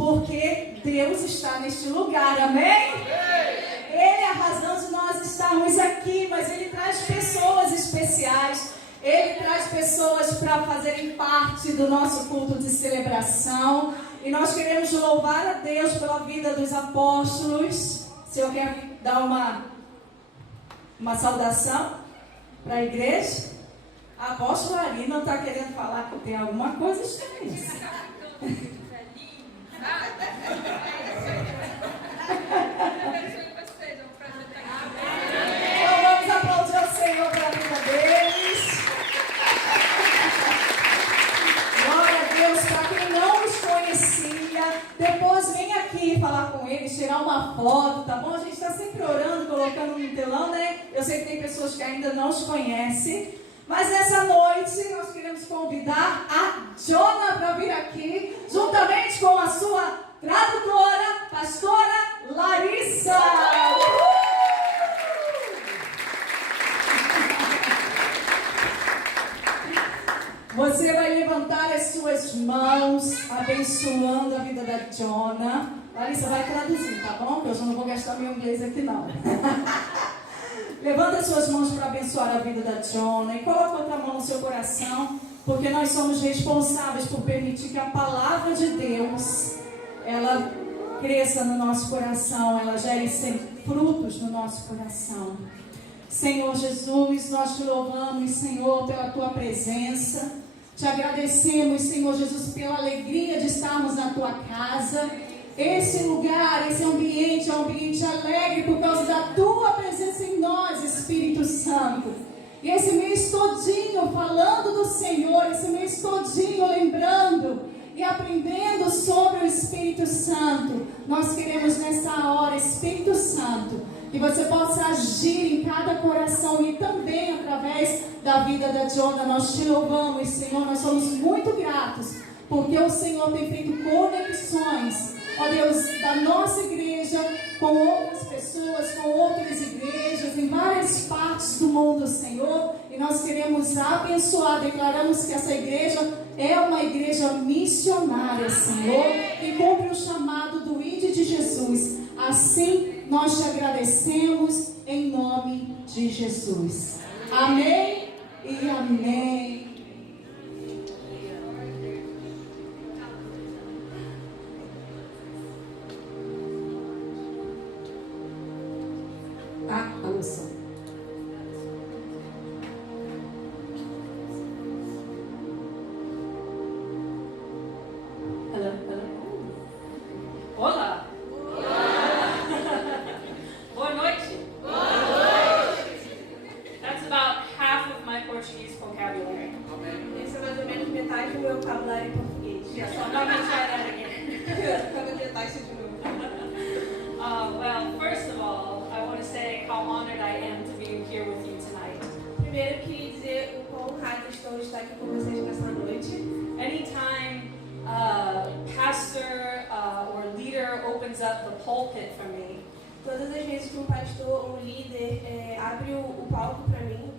porque Deus está neste lugar, amém? Ele é a razão de nós estarmos aqui, mas Ele traz pessoas especiais, Ele traz pessoas para fazerem parte do nosso culto de celebração, e nós queremos louvar a Deus pela vida dos apóstolos. O Senhor quer dar uma saudação para a igreja? A apóstola Ari não está querendo falar que tem alguma coisa estranha. Então vamos aplaudir ao Senhor pela vida deles. Glória a Deus. Para quem não os conhecia, depois vem aqui falar com eles, tirar uma foto, tá bom? A gente está sempre orando, colocando no telão, né? Eu sei que tem pessoas que ainda não os conhecem. Mas nessa noite nós queremos convidar a Jona para vir aqui, juntamente com a sua tradutora, pastora Larissa. Você vai levantar as suas mãos, abençoando a vida da Jona. Larissa vai traduzir, tá bom? Porque eu já não vou gastar meu inglês aqui não. Levanta as suas mãos para abençoar a vida da Jona e coloca outra mão no seu coração, porque nós somos responsáveis por permitir que a palavra de Deus, ela cresça no nosso coração, ela gere sempre frutos no nosso coração. Senhor Jesus, nós te louvamos, Senhor, pela tua presença. Te agradecemos, Senhor Jesus, pela alegria de estarmos na tua casa. Esse lugar, esse ambiente é um ambiente alegre por causa da tua presença em nós, Espírito Santo. E esse mês todinho falando do Senhor, esse mês todinho lembrando e aprendendo sobre o Espírito Santo. Nós queremos nessa hora, Espírito Santo, que você possa agir em cada coração e também através da vida da Jona. Nós te louvamos, Senhor, nós somos muito gratos, porque o Senhor tem feito conexões, ó Deus, da nossa igreja com outras pessoas, com outras igrejas, em várias partes do mundo, Senhor. E nós queremos abençoar, declaramos que essa igreja é uma igreja missionária, Senhor, que cumpre o chamado do ID de Jesus. Assim, nós te agradecemos em nome de Jesus. Amém e amém. Olá! Boa noite! That's about half of my Portuguese vocabulary. Essa é mais ou menos metade do meu vocabulário em português. Yes, I'm not going to try that again. Eu vou tentar isso de novo. Well, first of all, I want to say how honored I am to be here with you tonight. Primeiro, eu queria dizer o quão honrado estou de estar aqui com vocês nessa noite. Anytime pastor or leader opens up the pulpit for me, Todas as vezes que um pastor, um líder abre o palco para mim,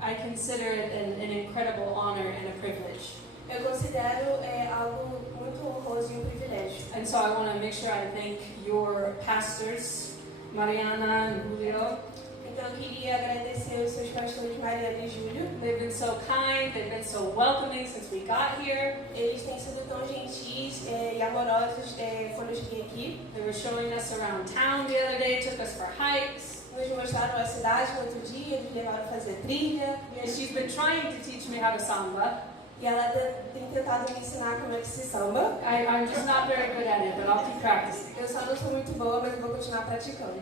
I consider it an incredible honor and a privilege. eu considero algo muito honroso e um privilégio. And so I want to make sure I thank your pastors, Mariana and Julio. Então eu queria agradecer os seus pastores Mariana e Júlio. They've been so kind, they've been so welcoming since we got here. Eles têm sido tão gentis e amorosos quando eu cheguei aqui. They were showing us around town the other day, took us for hikes. Nos mostraram a cidade no outro dia, nos levaram a fazer trilha. And she's been trying to teach me how to samba. E ela tem tentado me ensinar como é que se samba. I'm just not very good at it, but I'll keep practicing. Eu só não sou muito boa, mas eu vou continuar praticando.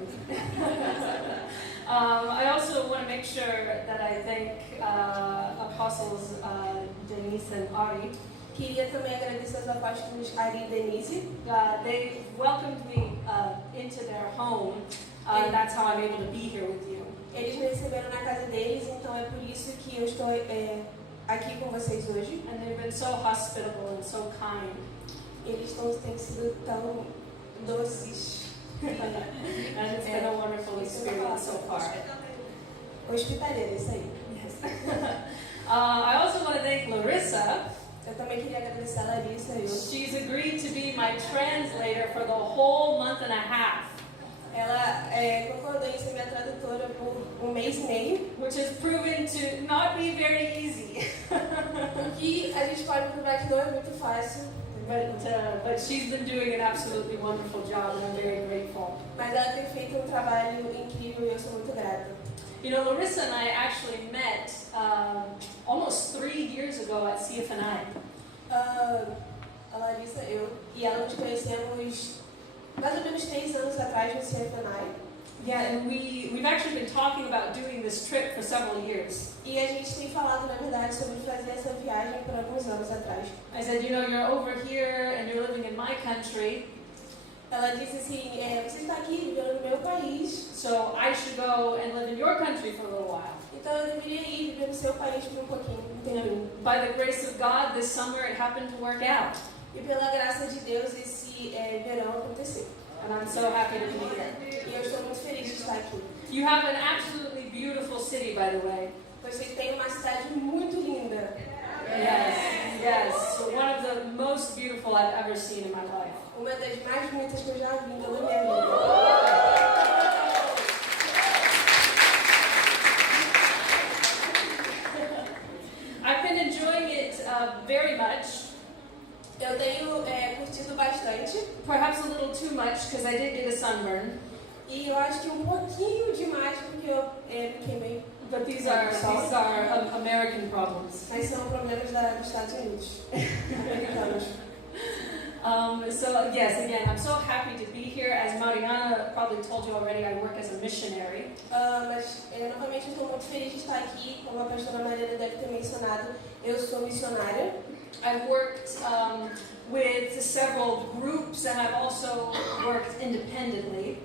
I also want to make sure that I thank Apostles Denise and Ari. Queria também agradecer aos apóstolos Ari e Denise. They welcomed me into their home. That's how I'm able to be here with you. Eles me receberam na casa deles, então é por isso que eu estou aqui com vocês hoje. And they've been so hospitable and so kind. Eles têm sido tão doces. And it's been a wonderful experience so far. Hospitaleira, isso aí. Yes. I also want to thank Larissa. Eu também queria agradecer a Larissa. She's agreed to be my translator for the whole month and a half. Ela concordou em ser minha tradutora por 1 mês e meio. Which has proven to not be very easy. O que a gente pode provar que não é muito fácil. But she's been doing an absolutely wonderful job, and I'm very grateful. Mas ela tem feito um trabalho incrível e eu sou muito grata. You know, Larissa and I actually met almost 3 years ago at CFNI. A Larissa, eu e ela nos conhecemos mais ou menos 3 anos atrás no CFNI. Yeah, and we've actually been talking about doing this trip for several years. E a gente tem falado, na verdade, sobre fazer essa viagem por alguns anos atrás. I said, you know, you're over here and you're living in my country, Ela disse assim, você está aqui vivendo no meu país, so I should go and live in your country for a little while. então eu deveria ir viver no seu país por um pouquinho, entendeu? By the grace of God, this summer it happened to work out. E pela graça de Deus, esse verão aconteceu. And I'm so happy to be here. E eu estou muito feliz de estar aqui. You have an absolutely beautiful city, by the way. Você tem uma cidade muito linda. Yes. One of the most beautiful I've ever seen in my life. Uma das mais bonitas que eu já vi toda a minha vida. I've been enjoying it very much. Eu tenho curtido bastante. Perhaps a little too much because I did get a sunburn. E eu acho que um pouquinho demais porque eu me queimei. But these are American problems. Mas são problemas dos Estados Unidos. Americanos. So yes, again, I'm so happy to be here. As Mariana probably told you already, I work as a missionary. Mas novamente eu estou muito feliz de estar aqui, como a pastora Mariana deve ter mencionado. Eu sou missionária. I've worked with several groups and I've also worked independently.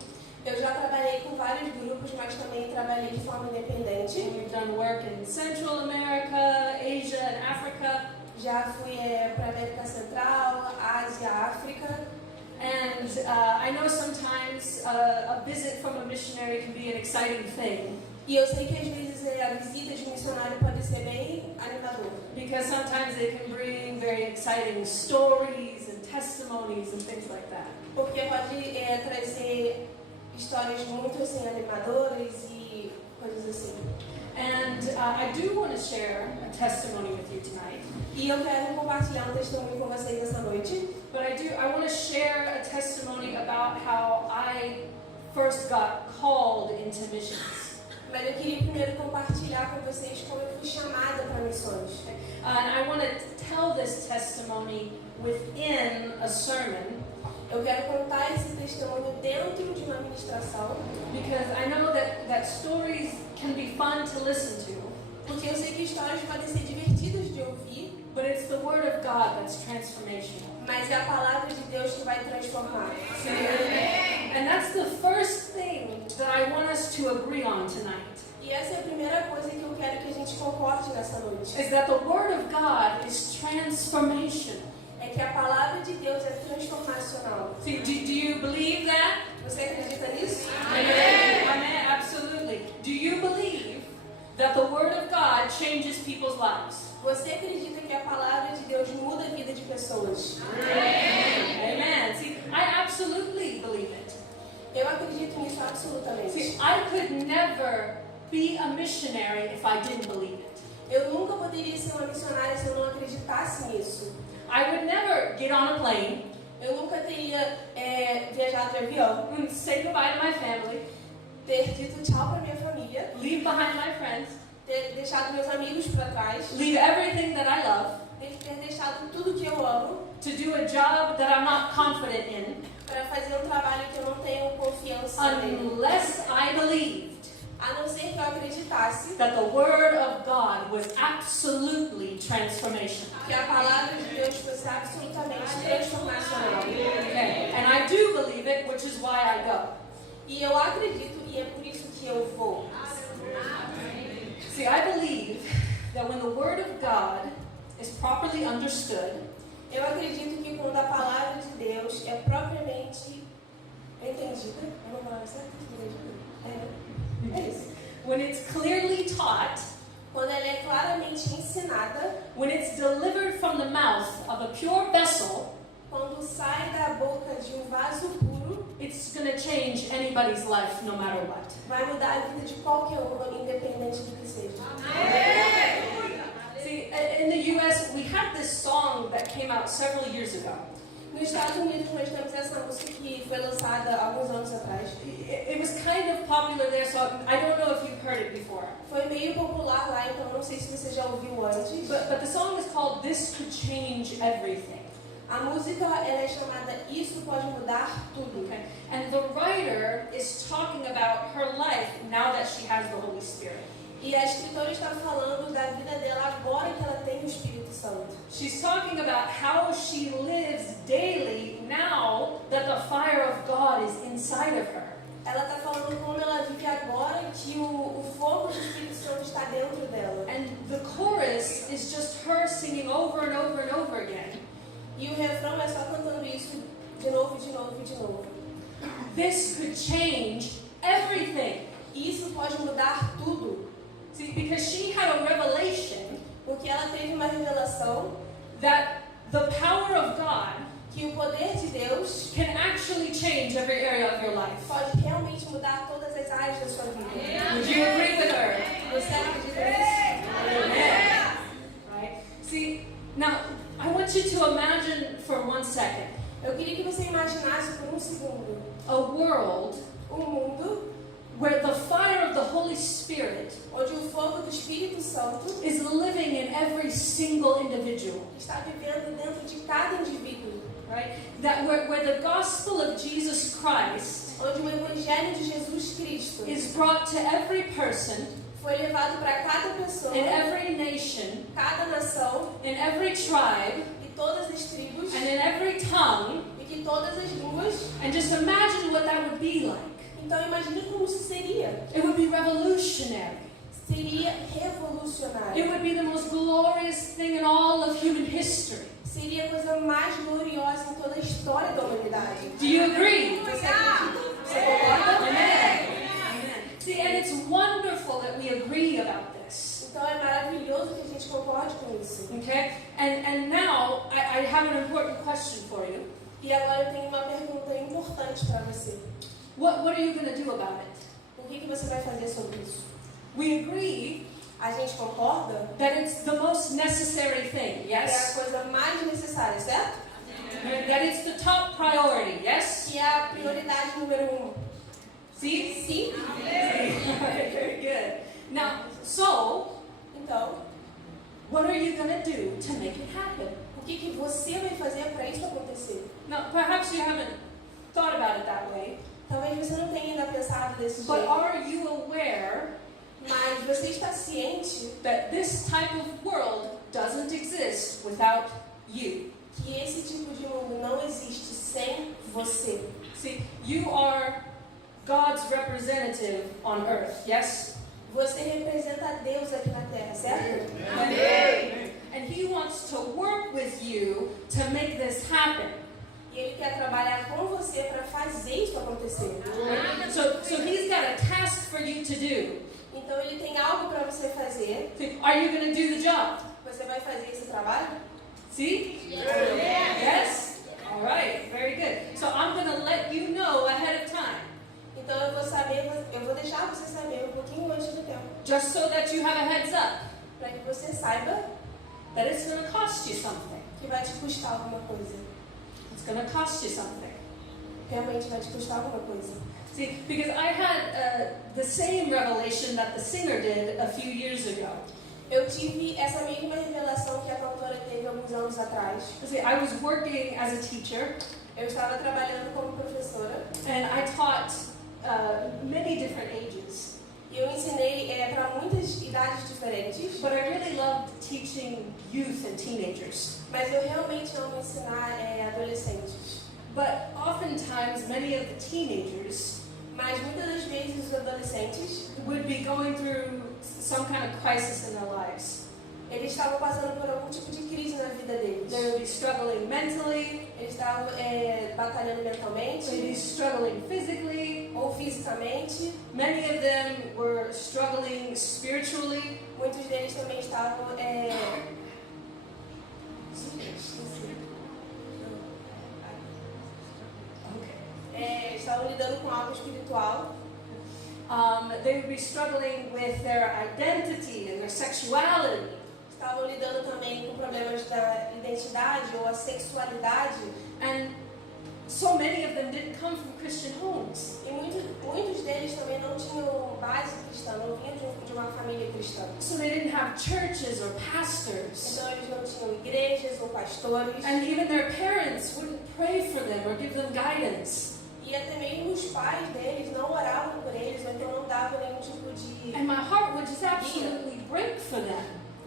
Eu já trabalhei com vários grupos, mas também trabalhei de forma independente. We've done work in Central America, Asia, and Africa. Já fui para a América Central, Ásia, África. And I know sometimes a visit from a missionary can be an exciting thing. E eu sei que às vezes a visita de missionário pode ser bem animadora. Because sometimes they can bring very exciting stories and testimonies and things like that. Porque pode trazer histórias muito assim animadoras e coisas assim. And I do want to share a testimony with you tonight. E eu quero compartilhar um testemunho com vocês essa noite. But I want to share a testimony about how I first got called into missions. Mas eu queria primeiro compartilhar com vocês como eu fui chamada para missões. And I want to tell this testimony within a sermon. Eu quero contar esse testemunho dentro de uma ministração. Because I know that stories can be fun to listen to. Porque eu sei que histórias podem ser divertidas de ouvir. But it's the Word of God that's transformational. Mas é a palavra de Deus que vai transformar. And that's the first thing that I want us to agree on tonight. E essa é a primeira coisa que eu quero que a gente concorde nessa noite. Is that the Word of God is transformational. É que a palavra de Deus é transformacional. See, do you believe that? Você acredita nisso? Amen. Amen. Absolutely. Do you believe that the Word of God changes people's lives? Você acredita que a palavra de Deus muda a vida de pessoas? Amen. See, I absolutely believe it. Eu acredito nisso absolutamente. See, I could never be a missionary if I didn't believe it. Eu nunca poderia ser uma missionária se eu não acreditasse nisso. I would never get on a plane, Eu nunca teria viajado de avião, say goodbye to my family, ter dito tchau para minha família, leave behind my friends, ter deixado meus amigos para trás, leave everything that I love, ter deixado tudo que eu amo to do a job that I'm not confident in, para fazer um trabalho que eu não tenho confiança nele. unless I believed A não ser que eu acreditasse that the Word of God was absolutely transformational. que a palavra de Deus fosse absolutamente transformacional. Okay. And I do believe it, which is why I go. E eu acredito e é por isso que eu vou. See, I believe that when the Word of God is properly understood, Eu acredito que quando a palavra de Deus é propriamente entendida, é uma palavra certa? É isso. when it's clearly taught, Quando ela é claramente ensinada, when it's delivered from the mouth of a pure vessel, quando sai da it's going to change anybody's life no matter what. Vai mudar a vida de qualquer um, independente do que seja. See, in the US, we had this song that came out several years ago. Nos Estados Unidos nós temos essa música que foi lançada há alguns anos atrás. It was kind of popular there, so I don't know if you've heard it before. Foi meio popular lá, então não sei se você já ouviu antes. But the song is called This Could Change Everything. A música ela é chamada Isso Pode Mudar Tudo. Okay? And the writer is talking about her life now that she has the Holy Spirit. E a escritora está falando da vida dela agora que ela tem o Espírito Santo. She's talking about how she lives daily now that the fire of God is inside of her. Ela está falando como ela vive agora que o fogo do Espírito Santo está dentro dela. And the chorus is just her singing over and over and over again. E o refrão é só cantando isso de novo, de novo e de novo. This could change everything. Isso pode mudar tudo. See, because she had a revelation Porque ela teve uma revelação that the power of God que o poder de Deus can actually change every area of your life. pode realmente mudar todas as áreas da sua vida. Would you agree with her? Você acredita nisso? Amen. Right? See, now I want you to imagine for 1 second Eu queria que você imaginasse por um segundo a world mundo where the fire of the Holy Spirit onde o fogo do Espírito Santo is living in every single individual. está vivendo dentro de cada indivíduo. Right? That where the gospel of Jesus Christ Onde o Evangelho de Jesus Cristo is brought to every person foi levado para cada pessoa, in every nation, cada nação in every tribe, e todas as tribos and in every tongue, e que todas as línguas. and just imagine what that would be like. Então imagine como isso seria. It would be revolutionary. Seria revolucionário. It would be the most glorious thing in all of human history. Seria a coisa mais gloriosa em toda a história da humanidade. Do you agree? Você acredita? Você concorda? Amen. See, and it's wonderful that we agree about this. Então é maravilhoso que a gente concorde com isso. Okay? And now I have an important question for you. E agora eu tenho uma pergunta importante para você. What are you going to do about it? O que você vai fazer sobre isso? We agree A gente concorda that it's the most necessary thing, que é a yes? coisa mais necessária, certo? That it's the top priority, yes? Que é a prioridade número 1. See? Sim? Very good. Now, so, Então, what are you going to do to make it happen? o que você vai fazer para isso acontecer? Now, perhaps you haven't thought about it that way, Talvez você não tenha ainda pensado desse but jeito, are you aware mas você está ciente that this type of world doesn't exist without you? que esse tipo de mundo não existe sem você. See, you are God's representative on earth, yes? Você representa Deus aqui na Terra, certo? Amen. And He wants to work with you to make this happen. E Ele quer trabalhar com você para fazer isso acontecer. So He's got a task for you to do. Então Ele tem algo para você fazer. See, are you going to do the job? Você vai fazer esse trabalho? See? Yes? All right, very good. So I'm going to let you know ahead of time, Então eu vou deixar você saber um pouquinho antes do tempo, just so that you have a heads up para que você saiba that it's going to cost you something. que vai te custar alguma coisa. It's going to cost you something. Realmente vai te custar alguma coisa. See, because I had the same revelation that the singer did a few years ago. Eu tive essa mesma revelação que a cantora teve alguns anos atrás. See, I was working as a teacher, Eu estava trabalhando como professora and I taught many different ages. e eu ensinei para muitas idades diferentes, But I really loved teaching youth and teenagers. mas eu realmente amo ensinar adolescentes. But oftentimes, many of the teenagers Mas muitas das vezes os adolescentes, would be going through some kind of crisis in their lives. eles estavam passando por algum tipo de crise na vida deles. They would be struggling mentally, Eles estavam batalhando they'd be mentalmente struggling physically. ou fisicamente. Many of them were struggling spiritually. Muitos deles também estavam estavam lidando com algo espiritual. They would be struggling with their identity and their sexuality. Estavam lidando também com problemas da identidade ou a sexualidade. And so many of them didn't come from Christian homes. E muitos deles também não tinham base cristã, não vinham de uma família cristã. So they didn't have churches or pastors. Então eles não tinham igrejas ou pastores. And even their parents wouldn't pray for them or give them guidance. E até mesmo os pais deles não oravam por eles, ou então não davam nenhum tipo de... And my heart would just absolutely break for them.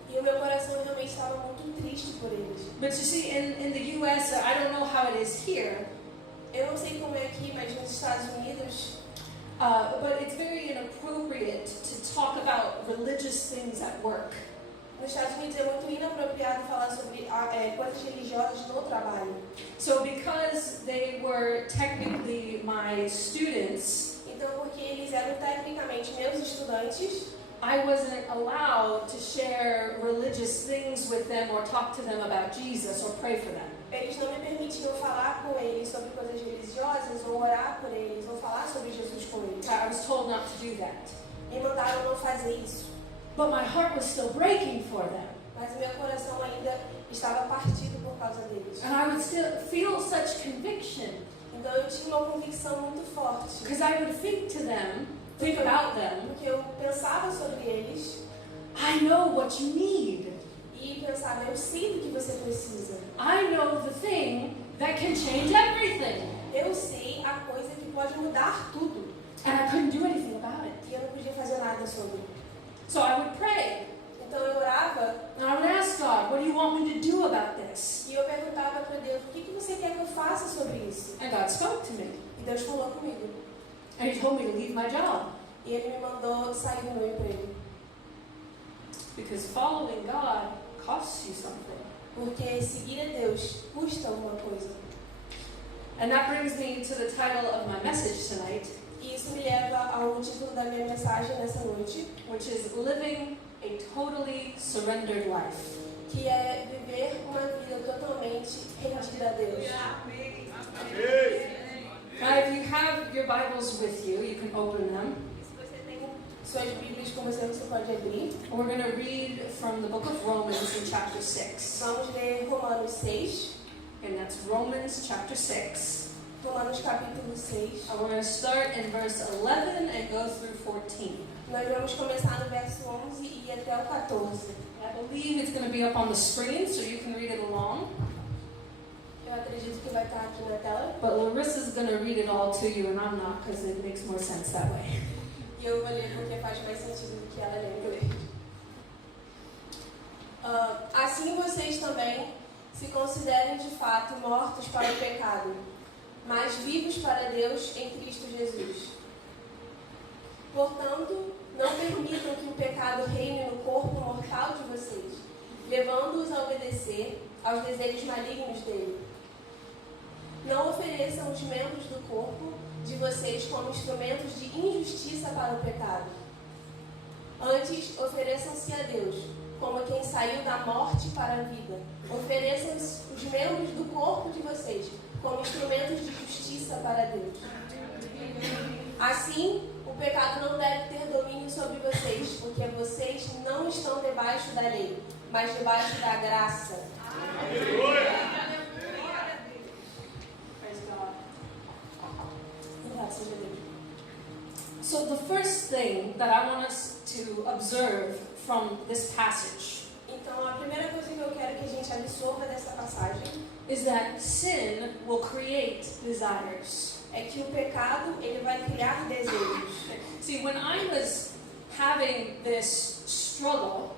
E o meu coração realmente estava muito triste por eles. But you see, in the US, I don't know how it is here, Eu não sei como é aqui, mas nos Estados Unidos, but it's very inappropriate to talk about religious things at work. nos Estados Unidos é muito inapropriado falar sobre coisas religiosas no trabalho. So because they were technically my students, Então, porque eles eram tecnicamente meus estudantes, I wasn't allowed to share religious things with them or talk to them about Jesus or pray for them. eles não me permitiam falar com eles sobre coisas religiosas, ou orar por eles, ou falar sobre Jesus com eles. I was told not to do that. Me mandaram não fazer isso. But my heart was still breaking for them. Mas o meu coração ainda estava partido por causa deles. And I would still feel such conviction Então eu tinha uma convicção muito forte. because I would think about them. Porque eu pensava sobre eles I know what you need. e pensava, eu sei do que você precisa. I know the thing that can change everything. Eu sei a coisa que pode mudar tudo. And I couldn't do anything about it. E eu não podia fazer nada sobre. So I would pray. Então eu orava And I would ask God, what do you want me to do about this? e eu perguntava para Deus, o que você quer que eu faça sobre isso? And God spoke to me. E Deus falou comigo. And He told me to leave my job. E Ele me mandou sair do meu emprego. Because following God costs you something. Porque seguir a Deus custa alguma coisa. And that brings me to the title of my message tonight, E isso me leva ao título da minha mensagem nessa noite, which is Living a Totally Surrendered Life. que é viver uma vida totalmente rendida a Deus. Now, if you have your Bibles with you, you can open them. Se você tem suas Bíblias com você, você pode abrir. We're going to read from the book of Romans in chapter 6. Vamos ler Romanos 6. And that's Romans chapter 6. Romanos capítulo 6. And we're going to start in verse 11 and go through 14. Nós vamos começar no verso 11 e ir até o 14. I believe it's going to be up on the screen so you can read it along. Eu acredito que vai estar aqui na tela. But Larissa's going to read it all to you and I'm not because it makes more sense that way. E eu vou ler porque faz mais sentido do que ela ler. Assim vocês também se considerem de fato mortos para o pecado, mas vivos para Deus em Cristo Jesus. Portanto, não permitam que o pecado reine no corpo mortal de vocês, levando-os a obedecer aos desejos malignos dele. Não ofereçam os membros do corpo de vocês como instrumentos de injustiça para o pecado. Antes, ofereçam-se a Deus, como quem saiu da morte para a vida. Ofereçam os membros do corpo de vocês como instrumentos de justiça para Deus. Assim, o pecado não deve ter domínio sobre vocês, porque vocês não estão debaixo da lei, mas debaixo da graça. Praise God. Graças a Deus. So the first thing that I want us to observe from this passage Então, a primeira coisa que eu quero que a gente absorva dessa passagem is that sin will create desires. é que o pecado, ele vai criar desejos. See, when I was having this struggle,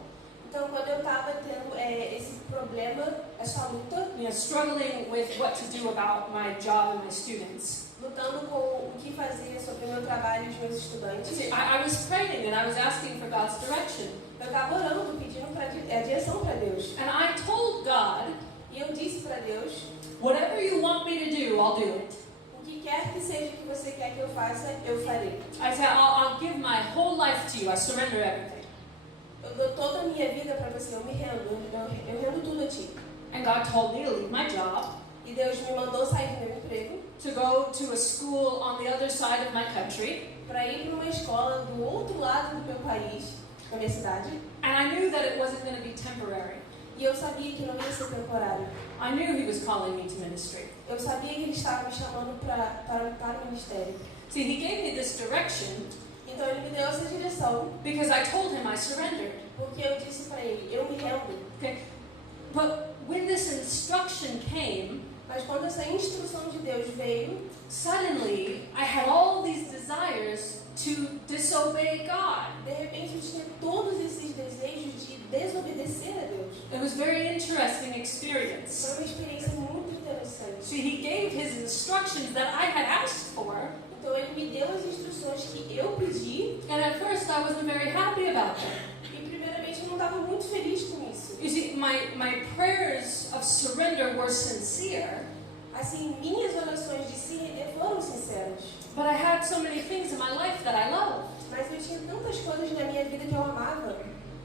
Então, quando eu estava tendo esse problema, essa luta, struggling with what to do about my job and my students, lutando com o que fazer sobre o meu trabalho e os meus estudantes, see, I was praying and I was asking for God's direction. eu estava orando, pedindo a direção para Deus. And I told God, E eu disse para Deus, whatever you want me to do, I'll do it. o que quer que seja que você quer que eu faça, eu farei. I said, I'll give my whole life to you. I surrender everything. Eu dou toda a minha vida para você, eu me rendo, eu rendo tudo a ti. And God told me to leave my job E Deus me mandou sair do meu emprego to go to a school on the other side of my country. para ir para uma escola do outro lado do meu país, da minha cidade. And I knew that it wasn't going to be temporary. E eu sabia que não ia ser temporário. I knew he was calling me to ministry. Eu sabia que ele estava me chamando para o ministério. See, he gave me this direction Então ele me deu essa direção, because I told him I surrendered. porque eu disse para ele, eu me rendo. Okay? But when this instruction came, Mas quando essa instrução de Deus veio, suddenly I had all these desires to disobey God. de repente eu tinha todos esses desejos de desobedecer a Deus. It was a very interesting experience. Foi uma experiência muito interessante. See, he gave his instructions that I had asked for, Então ele me deu as instruções que eu pedi, and at first I wasn't very happy about them. e primeiramente eu não estava muito feliz com isso. You see, my prayers of surrender were sincere, Assim, minhas orações de se render foram sinceras. but I had so many things in my life that I loved. Mas eu tinha tantas coisas na minha vida que eu amava.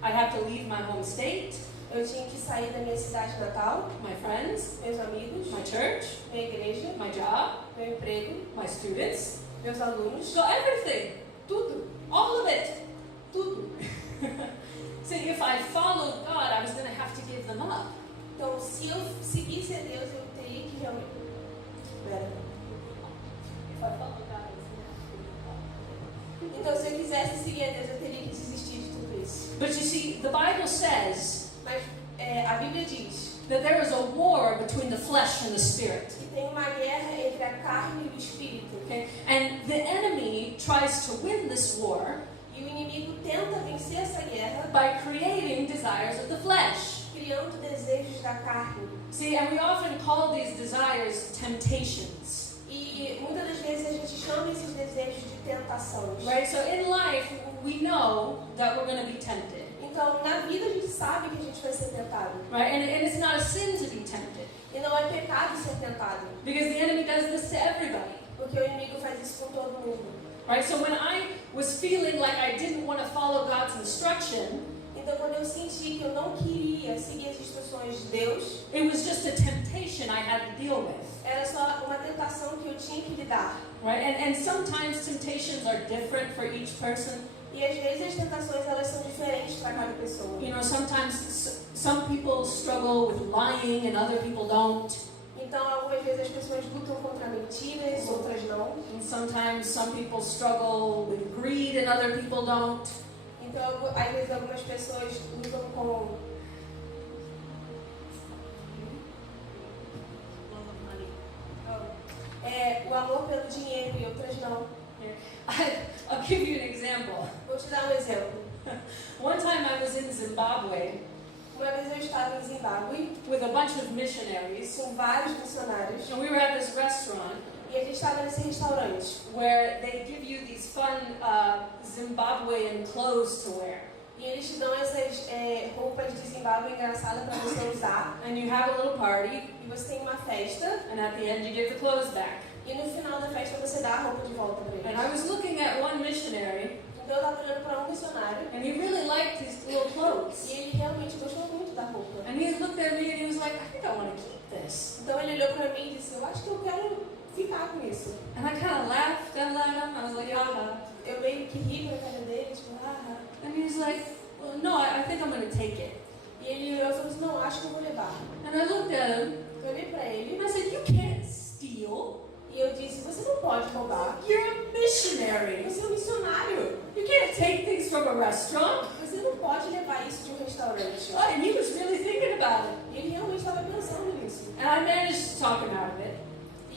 I had to leave my home state, Eu tinha que sair da minha cidade natal, my friends, meus amigos, my church, minha igreja, my job, meu emprego, my students, meus alunos, so everything, tudo, all of it. tudo. See, if I followed God, I was going to have to give them up. Então, se eu seguisse a Deus, eu teria que realmente... Pera. If I followed God, I was going to have to give them up. Então, se eu quisesse seguir a Deus, eu teria que desistir de tudo isso. But you see, the Bible says Mas a Bíblia diz that there is a war between the flesh and the spirit. que tem uma guerra entre a carne e o espírito. Okay? And the enemy tries to win this war E o inimigo tenta vencer essa guerra by creating desires of the flesh. criando desejos da carne. See, and we often call these desires temptations. E muitas das vezes a gente chama esses desejos de tentações. Right? So in life, we know that we're going to be tempted. Então, na vida a gente sabe que a gente vai ser tentado. Right? And it's not a sin to be tempted. E não é pecado ser tentado. Because the enemy does this to everybody. Porque o inimigo faz isso com todo mundo. Right? So when I was feeling like I didn't want to follow God's instruction, Então, quando eu senti que eu não queria seguir as instruções de Deus, it was just a temptation I had to deal with. era só uma tentação que eu tinha que lidar. Right? And sometimes temptations are different for each person. E às vezes as tentações elas são diferentes para cada pessoa. You know, sometimes some people struggle with lying and other people don't. Então, algumas vezes as pessoas lutam contra mentiras, outras não. And sometimes some people struggle with greed and other people don't. Então, às vezes algumas pessoas lutam com o amor pelo dinheiro e outras não. I'll give you an example. Vou te dar um exemplo. One time I was in Zimbabwe Uma vez eu estava em Zimbábue with a bunch of missionaries, com vários missionários and we were at this restaurant e a gente estava nesse restaurante. where they give you these fun Zimbabwean clothes to wear. E eles te dão essas roupas de Zimbábue engraçadas para você usar. And you have a little party, E você tem uma festa. and at the end you give the clothes back. E no final da festa você dá a roupa de volta para And eles. I was looking at one missionary, Então eu estava olhando para um missionário. and he really liked these little E clothes. ele realmente gostou muito da roupa. And he looked at me and he was like, I think I want to keep this. Então ele olhou para mim e disse, eu acho que eu quero ficar com isso. And I kind of laughed at him. I was like, Eu meio que ri com a cara dele, tipo, ah. And he was like, well, no, I think I'm going to take it. E ele olhou e falou assim, não, acho que eu vou levar. And I looked at him Eu olhei para ele and I said, you can't steal. e eu disse, você não pode roubar. You're a missionary. Você é um missionário. You can't take things from a restaurant. Você não pode levar isso de um restaurante. And he was really thinking about it. E ele realmente estava pensando nisso. And I managed to talk him out of it.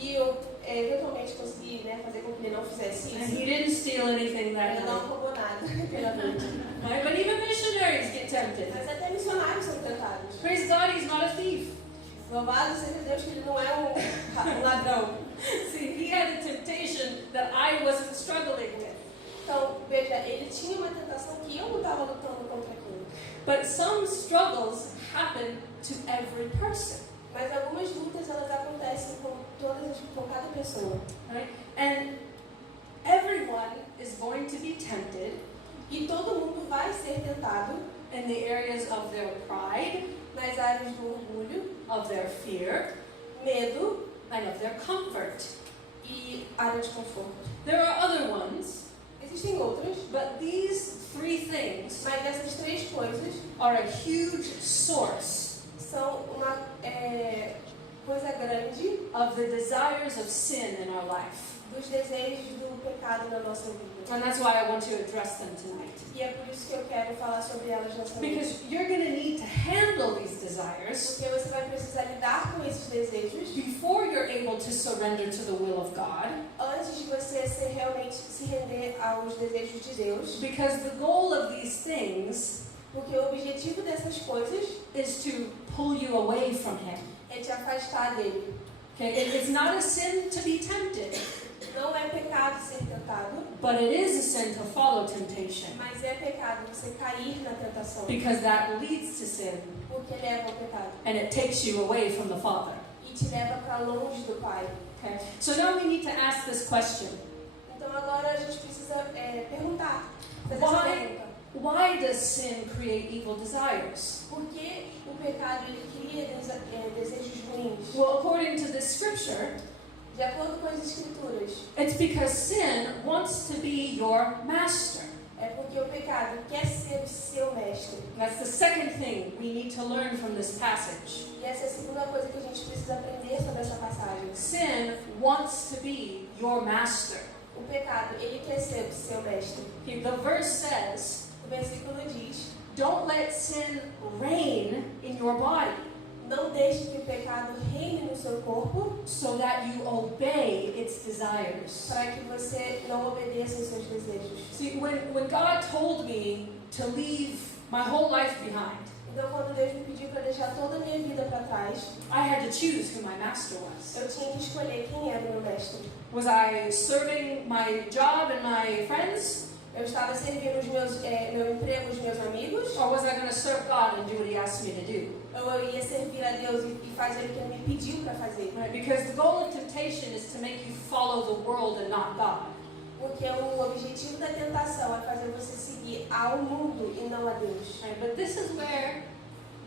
E eu eventualmente consegui fazer com que ele não fizesse And isso. he didn't steal anything that Ele não night. roubou nada naquela noite. Right? But even missionaries get tempted. Mas até missionários são tentados. Praise God, he's not a thief. Louvado seja Deus que ele não é um ladrão. See, he had a temptation that I wasn't struggling with. Então, veja, ele tinha uma tentação que eu não estava lutando contra aquilo. But some struggles happen to every person. Mas algumas lutas, elas acontecem com cada pessoa. Right? And everyone is going to be tempted E todo mundo vai ser tentado in the areas of their pride, nas áreas do orgulho, of their fear, medo and of their comfort. e área de conforto. There are other ones, Existem outras, but these three things mas essas três coisas are a huge source são uma coisa grande of the desires of sin in our life. dos desejos do pecado na nossa vida. And that's why I want to address them tonight. E é por isso que eu quero falar sobre elas nessa noite. Because you're going to need to handle these desires Porque você vai precisar lidar com esses desejos before you're able to surrender to the will of God. antes de você realmente se render aos desejos de Deus. Because the goal of these things Porque o objetivo dessas coisas is to pull you away from Him. é te afastar dele. Okay? It's not a sin to be tempted, Não é pecado ser tentado, but it is a sin to follow temptation. mas é pecado você cair na tentação. Because that leads to sin Porque leva ao pecado. and it takes you away from the Father. E te leva para longe do Pai. Okay? So now we need to ask this question. Então agora a gente precisa perguntar. Fazer essa Why? pergunta. Why does sin create evil desires? Por que o pecado ele cria desejos ruins? Well, according to this scripture, De acordo com as escrituras, it's because sin wants to be your master. é porque o pecado quer ser o seu mestre. That's the second thing we need to learn from this passage. E essa é a segunda coisa que a gente precisa aprender sobre essa passagem. Sin wants to be your master. O pecado, ele quer ser o seu mestre. Okay, the verse says, O versículo diz: don't let sin reign in your body não deixe que o pecado reine no seu corpo, so that you obey its desires. para que você não obedeça aos seus desejos. See, when God told me to leave my whole life behind, Então, quando Deus me pediu para deixar toda a minha vida para trás, I had to choose who my master was. eu tinha que escolher quem era o meu mestre. Was I serving my job and my friends? Eu estava servindo meu emprego, os meus amigos, Or was I going to serve God and do what He asked me to do? ou eu ia servir a Deus e fazer o que Ele me pediu para fazer. Right? Because the goal of temptation is to make you follow the world and not God. Porque o objetivo da tentação é fazer você seguir ao mundo e não a Deus. Right? But this is where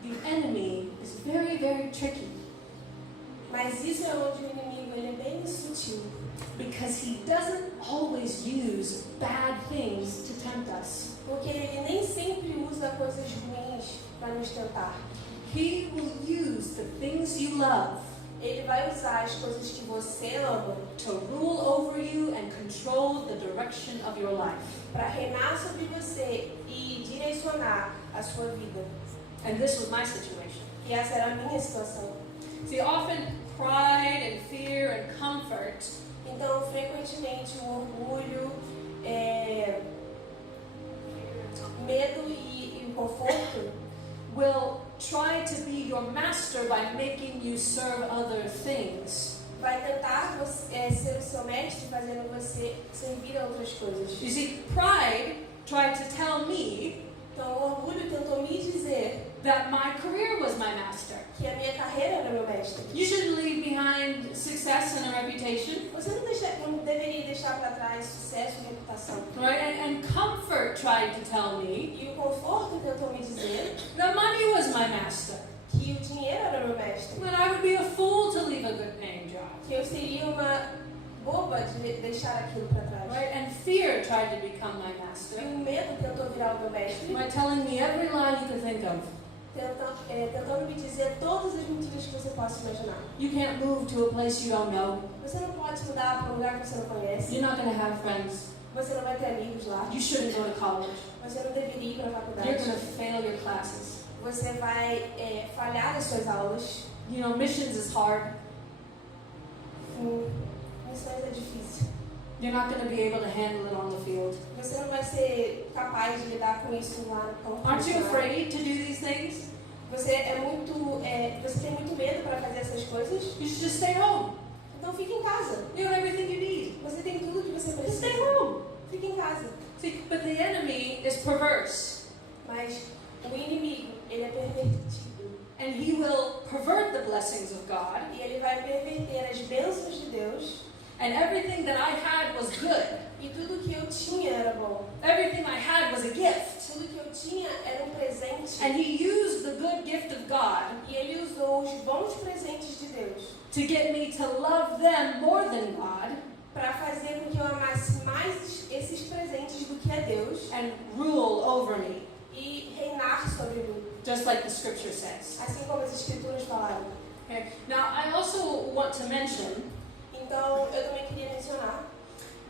the enemy is very, very tricky. Mas isso é onde o inimigo ele é bem sutil. Because he doesn't always use bad things to tempt us. Porque ele nem sempre usa coisas ruins para nos tentar. He will use the things you love Ele vai usar as coisas que você ama to rule over you and control the direction of your life. para reinar sobre você e direcionar a sua vida. And this was my situation. E essa era a minha situação. See, often pride and fear and comfort Então, frequentemente, o orgulho, medo e o conforto will try to be your master by making you serve other things. vai tentar ser o seu mestre, fazendo você servir a outras coisas. You see, pride tried to tell me Então, o orgulho tentou me dizer that my career was my master. que a minha carreira era meu mestre. You shouldn't leave behind success and a reputation, Você não deveria deixar para trás sucesso e reputação. right? And comfort tried to tell me E o conforto tentou me dizer that money was my master. que o dinheiro era meu mestre. That I would be a fool to leave a good paying job, Que eu seria uma boba de deixar aquilo para trás. right? And fear tried to become my E master o medo tentou virar o meu mestre, by telling me every lie you could think of. tentando me dizer todas as mentiras que você possa imaginar. You can't move to a place you don't know. Você não pode mudar para um lugar que você não conhece. You're not going to have friends. Você não vai ter amigos lá. You shouldn't go to college. Você não deveria ir para a You're faculdade. going to fail your classes. Você vai falhar nas suas aulas. You know, missions is hard. Missões é difícil. You're not going to be able to handle it on the field. Você não vai ser capaz de lidar com isso lá no campo. Aren't you afraid to do these things? Você você tem muito medo para fazer essas coisas. You should just stay home. Então fique em casa. You have everything you need. Você tem tudo que você Just precisa. stay home. Fique em casa. See, but the enemy is perverse. Mas o inimigo, ele é pervertido. And he will pervert the blessings of God E ele vai perverter as bênçãos de Deus And everything that I had was good. E tudo que eu tinha era bom. Everything I had was a gift. Tudo que eu tinha era um presente. And he used the good gift of God E ele usou os bons presentes de Deus to get me to love them more than God para fazer com que eu amasse mais esses presentes do que a Deus and rule over me, e reinar sobre mim, just like the scripture says. assim como as escrituras falaram. Okay. Now, I also want to mention Então, eu também queria mencionar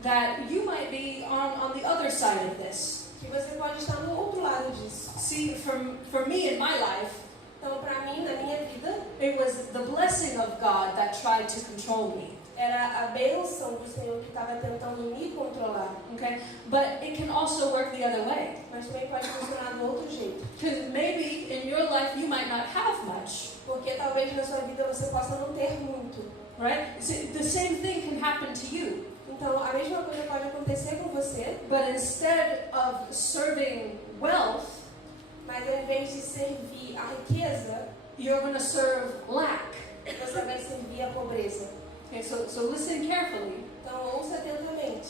that you might be on the other side of this. que você pode estar no outro lado disso. See, for me in my life, Então, para mim, na minha vida, it was the blessing of God that tried to control me. era a bênção do Senhor que estava tentando me controlar. Okay? But it can also work the other way. Mas também pode funcionar do outro jeito. Because maybe in your life you might not have much. Porque talvez na sua vida você possa não ter muito. Right? See, the same thing can happen to you. Então, a mesma coisa pode acontecer com você, But instead of serving wealth, mas ao invés de servir a riqueza, you're going to serve lack. você vai servir a pobreza. Okay, so listen carefully. Então, ouça atentamente.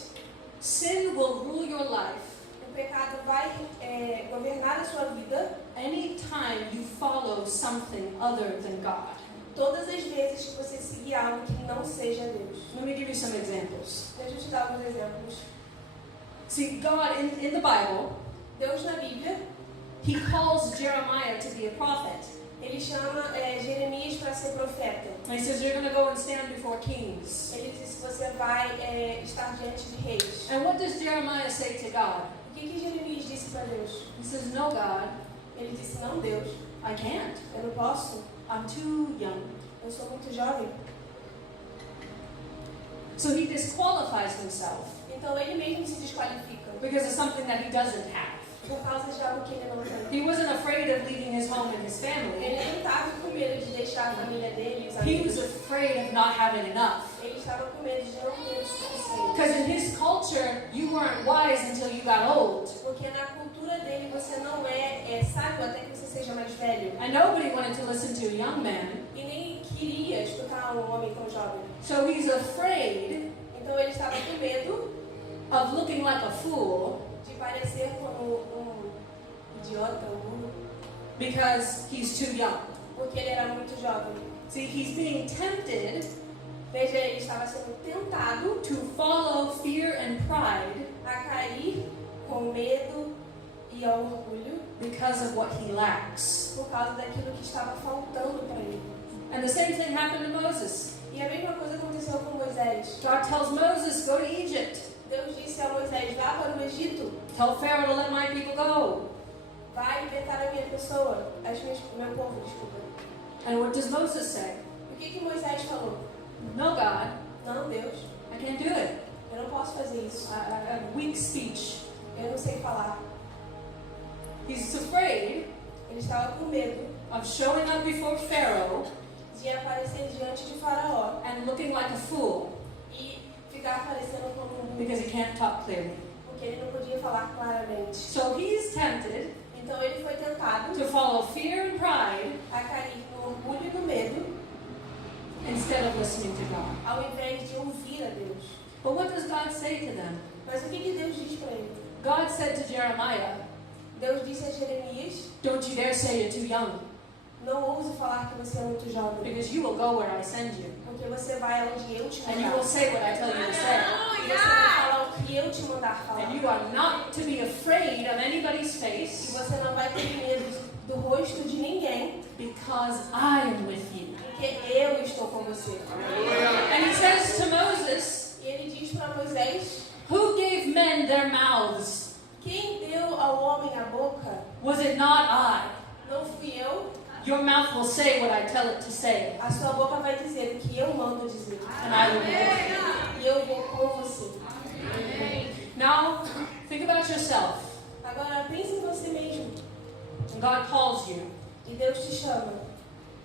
Sin will rule your life O pecado vai governar a sua vida anytime you follow something other than God. todas as vezes que você seguir algo que não seja Deus. Let me give you some examples. Deixa eu te dar alguns exemplos. See, God in the Bible, Deus na Bíblia, He calls Jeremiah to be a prophet. ele chama Jeremias para ser profeta. And He says, you're going to go and stand before kings. Ele diz que você vai estar diante de reis. And what does Jeremiah say to God? O que Jeremias disse para Deus? He says, no, God, Ele disse, não, Deus, I can't. eu não posso. I'm too young. Eu sou muito jovem. So he disqualifies himself Então ele mesmo se desqualifica because of something that he doesn't have. por causa de algo que ele não tem. He wasn't afraid of leaving his home and his family. Ele não estava com medo de deixar a família dele, os He amigos. was afraid of not having enough. Ele estava com medo de não ter o suficiente. Because in his culture, you weren't wise until you got old. Porque na cultura dele você não é sábio até que você seja mais velho. And nobody wanted to listen to a young man. E nem queria escutar um homem tão jovem. So he's afraid Então ele estava com medo of looking like a fool de parecer como um idiota, burro, because he's too young. porque ele era muito jovem. See, he's being tempted Veja, ele estava sendo tentado to follow fear and pride a cair com medo e ao orgulho because of what he lacks. por causa daquilo que estava faltando para ele. And the same thing happened to Moses. E a mesma coisa aconteceu com Moisés. God tells Moses, go to Egypt. Deus disse a Moisés, vá para o Egito, Tell Pharaoh to let my people go. vai libertar a minha pessoa, meu povo, desculpa. And what does Moses say? O que Moisés falou? No, God, Não, Deus, I can't do it. eu não posso fazer isso. I have weak speech. Eu não sei falar. He's afraid Ele estava com medo of showing up before Pharaoh de aparecer diante de Faraó and looking like a fool e ficar aparecendo como um burro, because he can't talk clearly. porque ele não podia falar claramente. So he's tempted Então ele foi tentado to follow fear and pride a cair no orgulho e no medo, instead of listening to God. ao invés de ouvir a Deus. But what does God say to them? Mas o que Deus diz para ele? God said to Jeremiah, Deus disse a Jeremias, don't you dare say you're too young, não ouse falar que você é muito jovem, because you will go where I send you. porque você vai aonde eu te And you mandar. will say what I tell you to say. E você vai falar o que eu te mandar falar. And you are not to be afraid of anybody's E face, você não vai ter medo do rosto de ninguém, because I am with you. porque eu estou com você. And he says to Moses, E ele diz para Moisés, who gave men their mouths? quem deu ao homem a boca? Was it not I? Não fui eu? Your mouth will say what I tell it to say, A sua boca vai dizer o que eu mando dizer. and I will be with you. E eu vou com você. Now, think about yourself. Agora pense em você mesmo. And God calls you. E Deus te chama.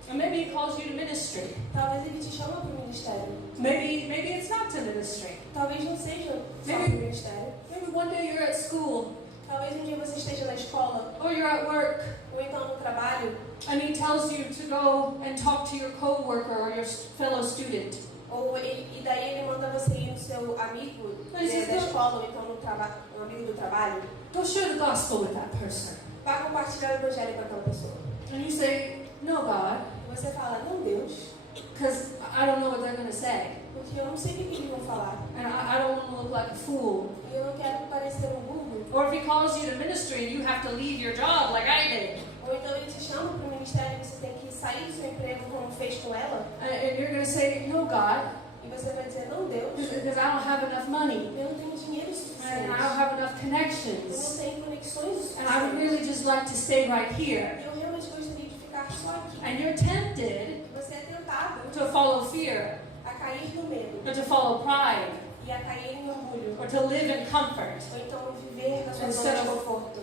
And maybe He calls you to ministry. Talvez Ele te chama para o ministério. Maybe it's not to ministry. Talvez não seja só para o ministério. Maybe one day you're at school, Talvez um dia você esteja na escola, or you're at work, ou então no trabalho, and He tells you to go and talk to your coworker or your fellow student. E daí ele manda você ir no seu amigo Mas da isso não- escola ou então no amigo do trabalho. Go share the gospel with that person. Vá compartilhar o evangelho com aquela pessoa. And you say, no, God, E você fala, não, Deus, because I don't know what they're going to say. porque eu não sei o que eles vão falar. And I don't want to look like a fool. E eu não quero parecer um burro. Or if he calls you to ministry and you have to leave your job like I did. Ou então ele te chama para o ministério e você tem que sair do seu emprego como fez com ela. And you're going to say, no, God, E você vai dizer, não, Deus, because I don't have enough money. eu não tenho dinheiro And suficiente. I don't have enough Eu connections. não tenho conexões And I would suficientes. really just like to stay right here. Eu realmente gostaria de ficar só aqui. And you're tempted E você é tentado to follow fear, a cair no medo or to follow pride, e a cair em orgulho. or to live in comfort, Ou então viver na sua Instead zona de of- conforto.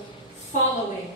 following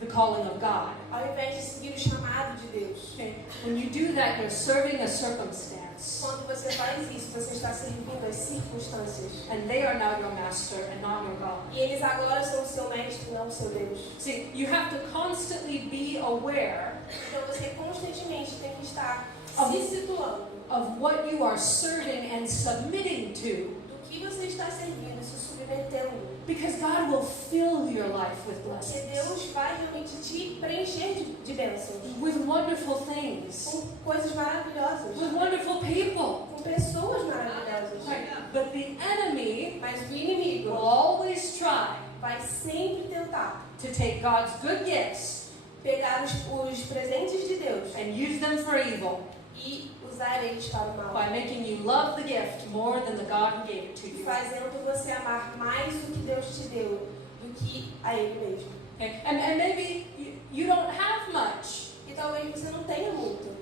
the calling of God. Ao invés de seguir o chamado de Deus. Okay? When you do that, you're serving a circumstance. Quando você faz isso, você está servindo as circunstâncias. And they are now your master and not your God. E eles agora são o seu mestre, não o seu Deus. See, you have to constantly be aware Então você constantemente tem que estar Of- se situando of what you are serving and submitting to, do que você está servindo e se submetendo. because God will fill your life with Porque blessings, Deus vai realmente te preencher de bênçãos. with wonderful things, Com coisas maravilhosas. with wonderful people. Com pessoas maravilhosas. Right? But the enemy Mas o will inimigo always try vai sempre tentar to take God's good gifts pegar os presentes de Deus and use them for evil e usar eles para o mal. by making you love the gift more than the God who gave it to you. Fazendo você amar mais o que Deus te deu do que a Ele mesmo. Okay? And maybe you don't have much. E talvez você não tenha muito.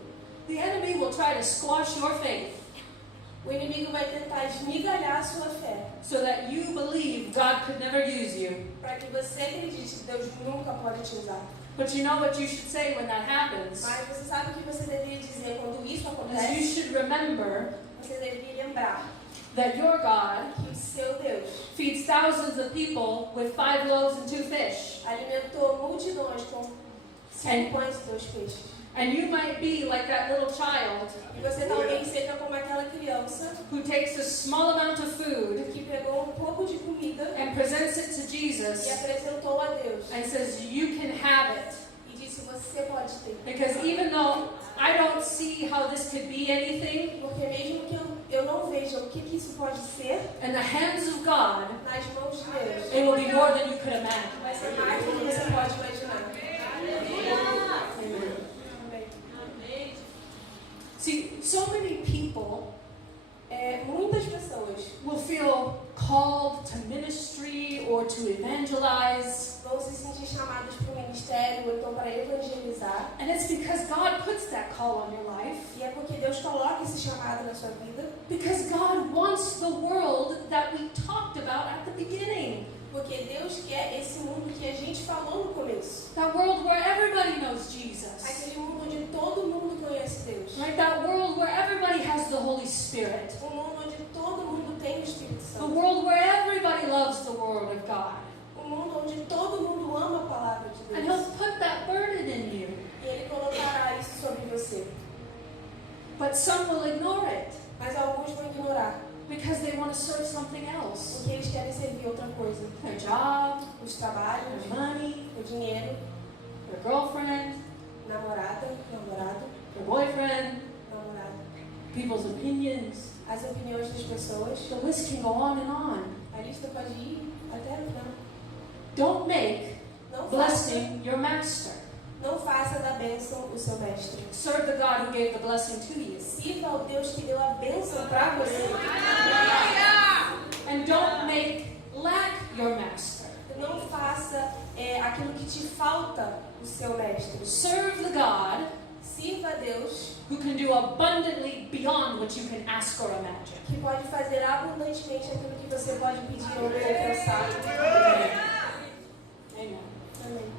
The enemy will try to squash your faith O inimigo vai tentar esmigalhar a sua fé so that you believe God could never use you. para que você acredite que Deus nunca pode te usar. But you know what you should say when that happens? Mas você sabe o que você deveria dizer quando isso Is you acontece? should remember Você deveria lembrar that your God que o seu Deus feeds thousands of people with 5 loaves and 2 fish. alimentou multidões com 5 pães e 2 peixes. And you might be like that little child E você talvez seja como aquela criança who takes a small amount of food que pegou um pouco de comida and presents it to e Jesus apresentou a Deus and says, you can have it. e disse, você pode ter. Because even though I don't see how this could be anything, Porque mesmo que eu não veja o que isso pode ser, in the hands of God, nas mãos de Deus, it will be more than you could imagine. vai ser mais do que você pode imaginar. Amém. See, so many people Muitas pessoas will feel called to ministry or to evangelize, vão se sentir chamadas para o ministério ou então para evangelizar. and it's because God puts that call on your life. E é porque Deus coloca esse chamado na sua vida. Because God wants the world that we talked about at the beginning. Porque Deus quer esse mundo que a gente falou no começo. That world where everybody knows Jesus. Aquele mundo onde todo mundo conhece Deus. Right? That world where everybody has the Holy Spirit. Um mundo onde todo mundo tem o Espírito The Santo. world where everybody loves the Word of God. Um mundo onde todo mundo ama a palavra de And Deus. He'll put that burden in you. E Ele colocará isso sobre você. But some will ignore it Mas alguns vão ignorar. because they want to serve something else. Porque eles querem servir outra coisa. Their job, Os trabalhos, their money, o dinheiro, their girlfriend, namorada, namorado, their boyfriend, namorado. people's opinions. As opiniões das pessoas. The list can go on and on. A lista pode ir até no final. Don't make Não faça, blessing your master. não faça da bênção o seu mestre. Serve the God who gave the blessing to you. Sirva ao Deus que deu a bênção para você. And don't make lack your master. Não faça aquilo que te falta o seu mestre. Serve the God Sirva a Deus who can do abundantly beyond what you can ask or imagine. que pode fazer abundantemente aquilo que você pode pedir ou pensar. Amen. Amém.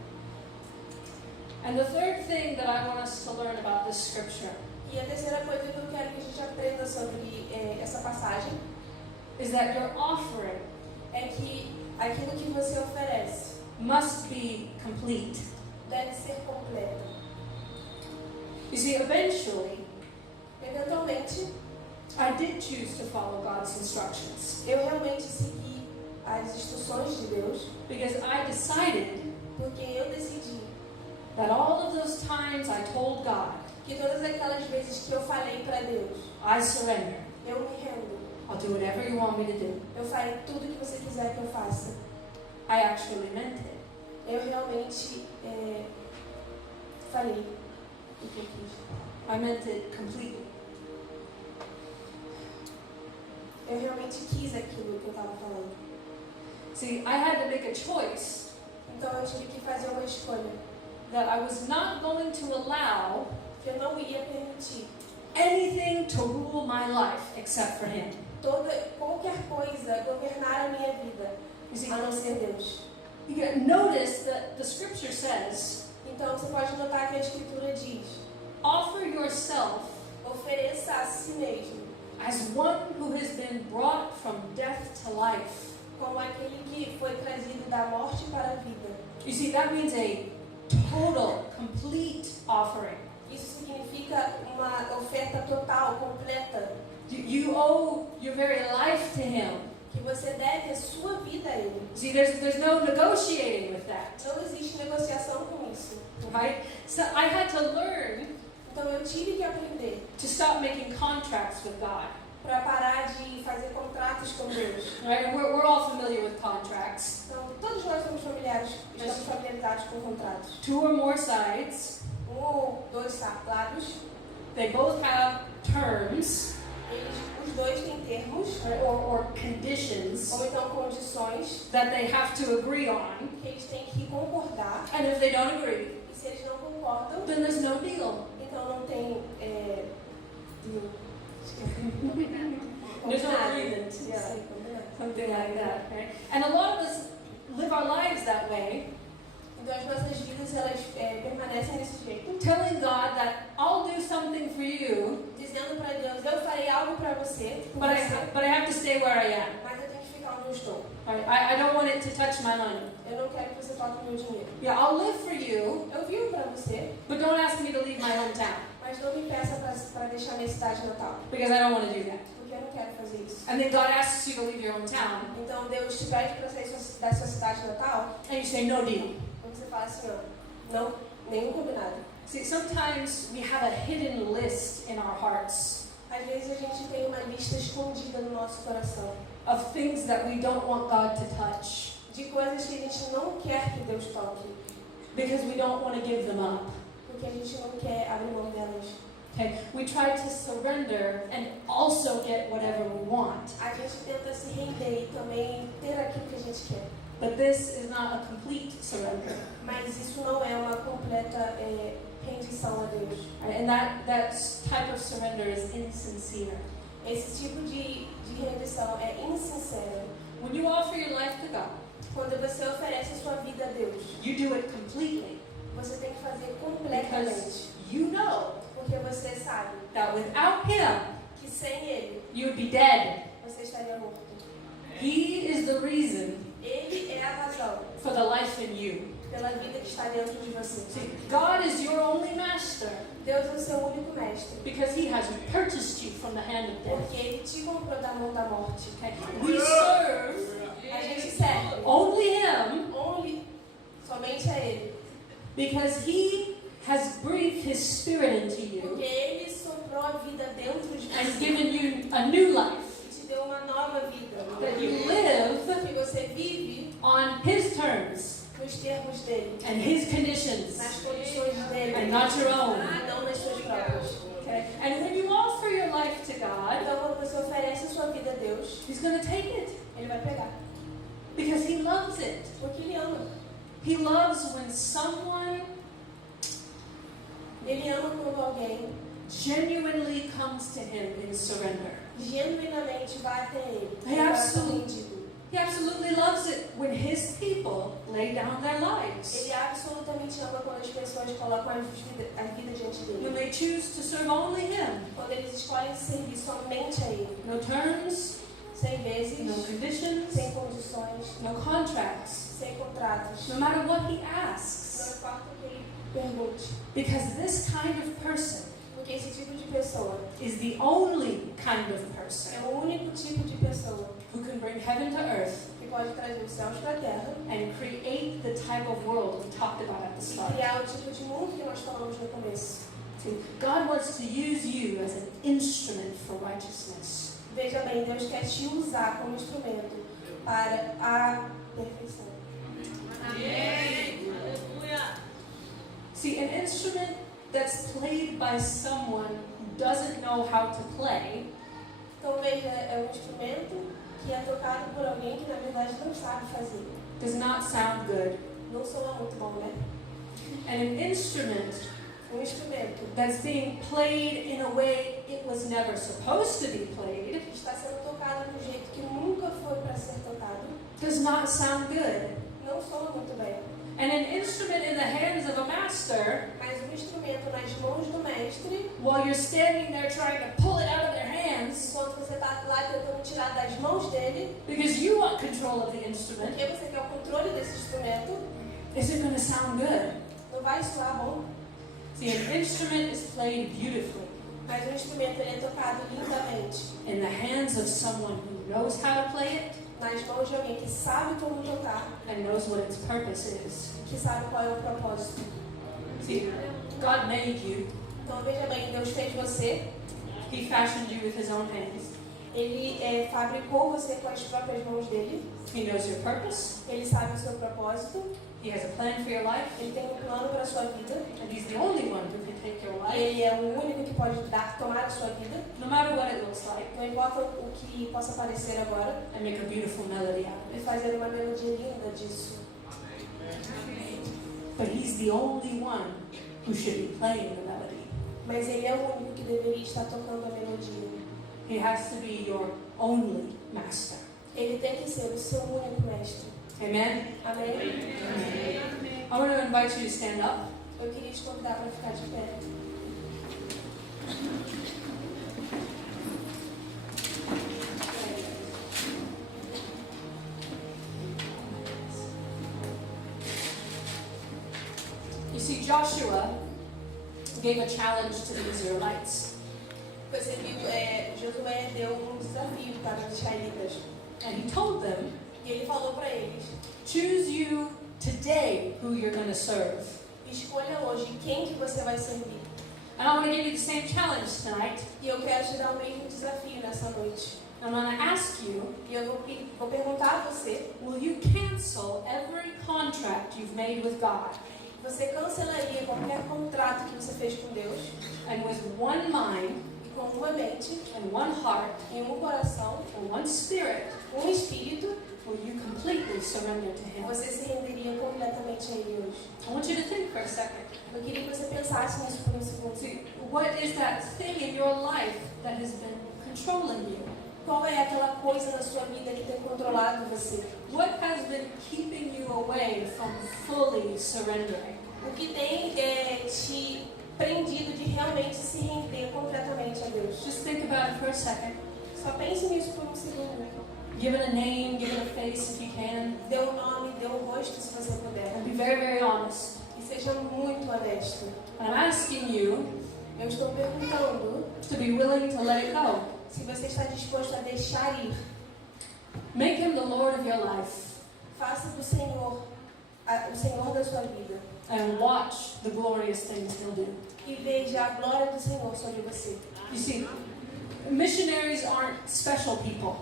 And the third thing that I want us to learn about this scripture E a terceira coisa que eu quero que a gente aprenda sobre essa passagem is that your offering é que aquilo que você oferece must be complete. deve ser completo. You see, eventually, Eventualmente, I did choose to follow God's instructions Eu realmente segui as instruções de Deus, because I decided porque eu decidi that all of those times I told God, que todas aquelas vezes que eu falei para Deus, I surrender. eu me rendo, I'll do whatever you want me to do. eu farei tudo que você quiser que eu faça. I actually meant it. Eu realmente falei o que eu quis. I meant it completely. Eu realmente quis aquilo que eu estava falando. See, I had to make a choice Então eu tive que fazer uma escolha. that I was not going to allow Que eu não ia permitir anything to rule my life except for Him. qualquer coisa governar a minha vida, You see, a não ser Deus. you can notice that the scripture says, Então você pode notar que a Escritura diz: offer yourself ofereça a si mesmo, as one who has been brought from death to life. como aquele que foi trazido da morte para a vida. You see, that means a total, complete offering. Isso significa uma oferta total, completa, You owe your very life to Him. que você deve a sua vida a Ele. See, there's no negotiating with that, Não existe negociação com isso. right? So I had to learn Então eu tive que aprender to stop making contracts with God. para parar de fazer contratos com Deus. Right? And we're all familiar with contracts. Então todos nós estamos familiarizados com contratos. 2 or more sides, Ou dois lados, they both have terms os dois têm termos, or conditions ou então condições, that they have to agree on. que eles têm que concordar. And if they don't agree, E se eles não concordam, then there's no deal. então não tem deal. There's no Combinado. agreement. Não Yeah. sei, combinado. Something like that. Right? And a lot of us live our lives that way, Então as nossas vidas elas permanecem desse jeito, telling God that I'll do something for you, dizendo para Deus: eu farei algo para você, por but você, I have to stay where I am. mas eu tenho que ficar onde eu estou. Right? I don't want it to touch my money. Eu não quero que você toque o meu dinheiro. Yeah, I'll live for you, Eu vivo para você, but don't ask me to leave my hometown mas não me peça para deixar minha cidade natal, because I don't want to do that. porque eu não quero fazer isso. And then God asks you to leave your hometown, Então Deus te pede para sair da sua cidade natal, and you say no deal. e você fala assim: não, nenhum combinado. See, sometimes we have a hidden list in our hearts Às vezes a gente tem uma lista escondida no nosso coração of things that we don't want God to touch de coisas que a gente não quer que Deus toque, because we don't want to give them up. porque a gente não quer abrir mão delas. Okay, we try to surrender and also get whatever we want. A gente tenta se render e também ter aquilo que a gente quer. But this is not a complete surrender. Mas isso não é uma completa rendição a Deus. Right? And that type of surrender is insincere. Esse tipo de rendição é insincero. When you offer your life to God, Quando você oferece a sua vida a Deus, you do it completely você tem que fazer because completamente. you know Porque você sabe that without Him, que sem Ele, you would be dead. você estaria morto. He is the reason Ele é a razão for the life in you. pela vida que está dentro de você. See, God is your only master Deus é o seu único mestre, because He has purchased you from the hand of death. porque Ele te comprou da mão da morte. Okay? We serve A gente serve only Him only, somente a Ele, because He has breathed His Spirit into you porque Ele soprou a vida dentro de and você given you a new life e te deu uma nova vida, that you live que você vive on His terms nos termos dele, and His conditions nas condições dele, and not your own. e não nas suas próprias. Okay? And when you offer your life to God, Então, quando você oferece a sua vida a Deus, He's going to take it Ele vai pegar, because He loves it. porque Ele ama. He loves when someone Ele ama quando alguém genuinely comes to Him in surrender. genuinamente vai até Ele, He com o coração absolutely- rendido. He absolutely loves it when His people lay down their lives, Ele absolutamente ama quando as pessoas colocam a vida diante when dele. they choose to serve only Him. Quando eles escolhem servir somente a Ele, No terms, sem vezes, no conditions, sem condições, no contracts, sem contratos. no matter what He Não asks. importa o que Ele pergunte. Because this kind of person Porque esse tipo de pessoa is the only kind of person é o único tipo de pessoa who can bring heaven to earth que pode trazer os céus para a terra and create the type of world we talked about at the e start. criar o tipo de mundo que nós falamos no começo. See, God wants to use you as an instrument for righteousness. Veja bem, Deus quer te usar como instrumento para a perfeição. See, an instrument that's played by someone who doesn't know how to play Então veja, é um instrumento que é tocado por alguém que na verdade não sabe fazer. does not sound good. Não soa muito bom, né? And an instrument Um instrumento that's being played in a way it was never supposed to be played que está sendo tocado de um jeito que nunca foi para ser tocado, does not sound good. não soa muito bem. And an instrument in the hands of a master, Mas um instrumento nas mãos do mestre, while you're standing there trying to pull it out of their hands enquanto você está lá tentando tirar das mãos dele, because you want control of the instrument, porque você quer o controle desse instrumento, isn't going to sound good. não vai soar bom. See, an instrument is played beautifully Mas um instrumento ele é tocado lindamente in the hands of someone who knows how to play it nas mãos de alguém que sabe como tocar, and knows what its purpose is. que sabe qual é o propósito. See, God made you. Então veja bem, Deus fez você, He fashioned you with His own hands. Ele fabricou você com as próprias mãos dele, He knows your purpose. Ele sabe o seu propósito, He has a plan for your life. Ele tem um plano para a sua vida, And He's the only one who can take your e life, Ele é o único que pode tomar a sua vida, no matter what it looks like, não importa o que possa parecer agora, and make a beautiful melody out of e it. fazer uma melodia linda disso. But He's the only one who should be playing the melody. Mas Ele é o único que deveria estar tocando a melodia. He has to be your only master. Ele tem que ser o seu único mestre. Amen? Amém? I want to invite you to stand up. Eu queria te convidar para ficar de pé. You see, Joshua gave a challenge to the Israelites. Você viu, Josué deu um desafio para os israelitas. And he told them, E ele falou para eles: choose you today who you're going to serve. escolha hoje quem que você vai servir. And I want to give you the same challenge tonight. E eu quero te dar o mesmo desafio nessa noite. I'm going to ask you, E eu vou perguntar a você: will you cancel every contract you've made with God? você cancelaria qualquer contrato que você fez com Deus? And with one mind, E com uma mente, and one heart, e um coração, and one spirit, um espírito, will you completely surrender to Him? você se renderia completamente a Ele hoje? I want you to think for a second. Eu queria que você pensasse nisso por um segundo. See, what is that thing in your life that has been controlling you? Qual é aquela coisa na sua vida que tem controlado você? What has been keeping you away from fully surrendering? O que tem te prendido de realmente se render completamente a Deus? Just think about it for a second. Só pense nisso por um segundo. Give it a name, give it a face if you can, Dê um nome, dê um rosto se você puder. and be very, very honest. E seja muito honesto. And I'm asking you Eu estou perguntando to be willing to let it go. se você está disposto a deixar ir. Make Him the Lord of your life Faça do Senhor o Senhor da sua vida. and watch the glorious things He'll do. E veja a glória do Senhor sobre você. You see, missionaries aren't special people.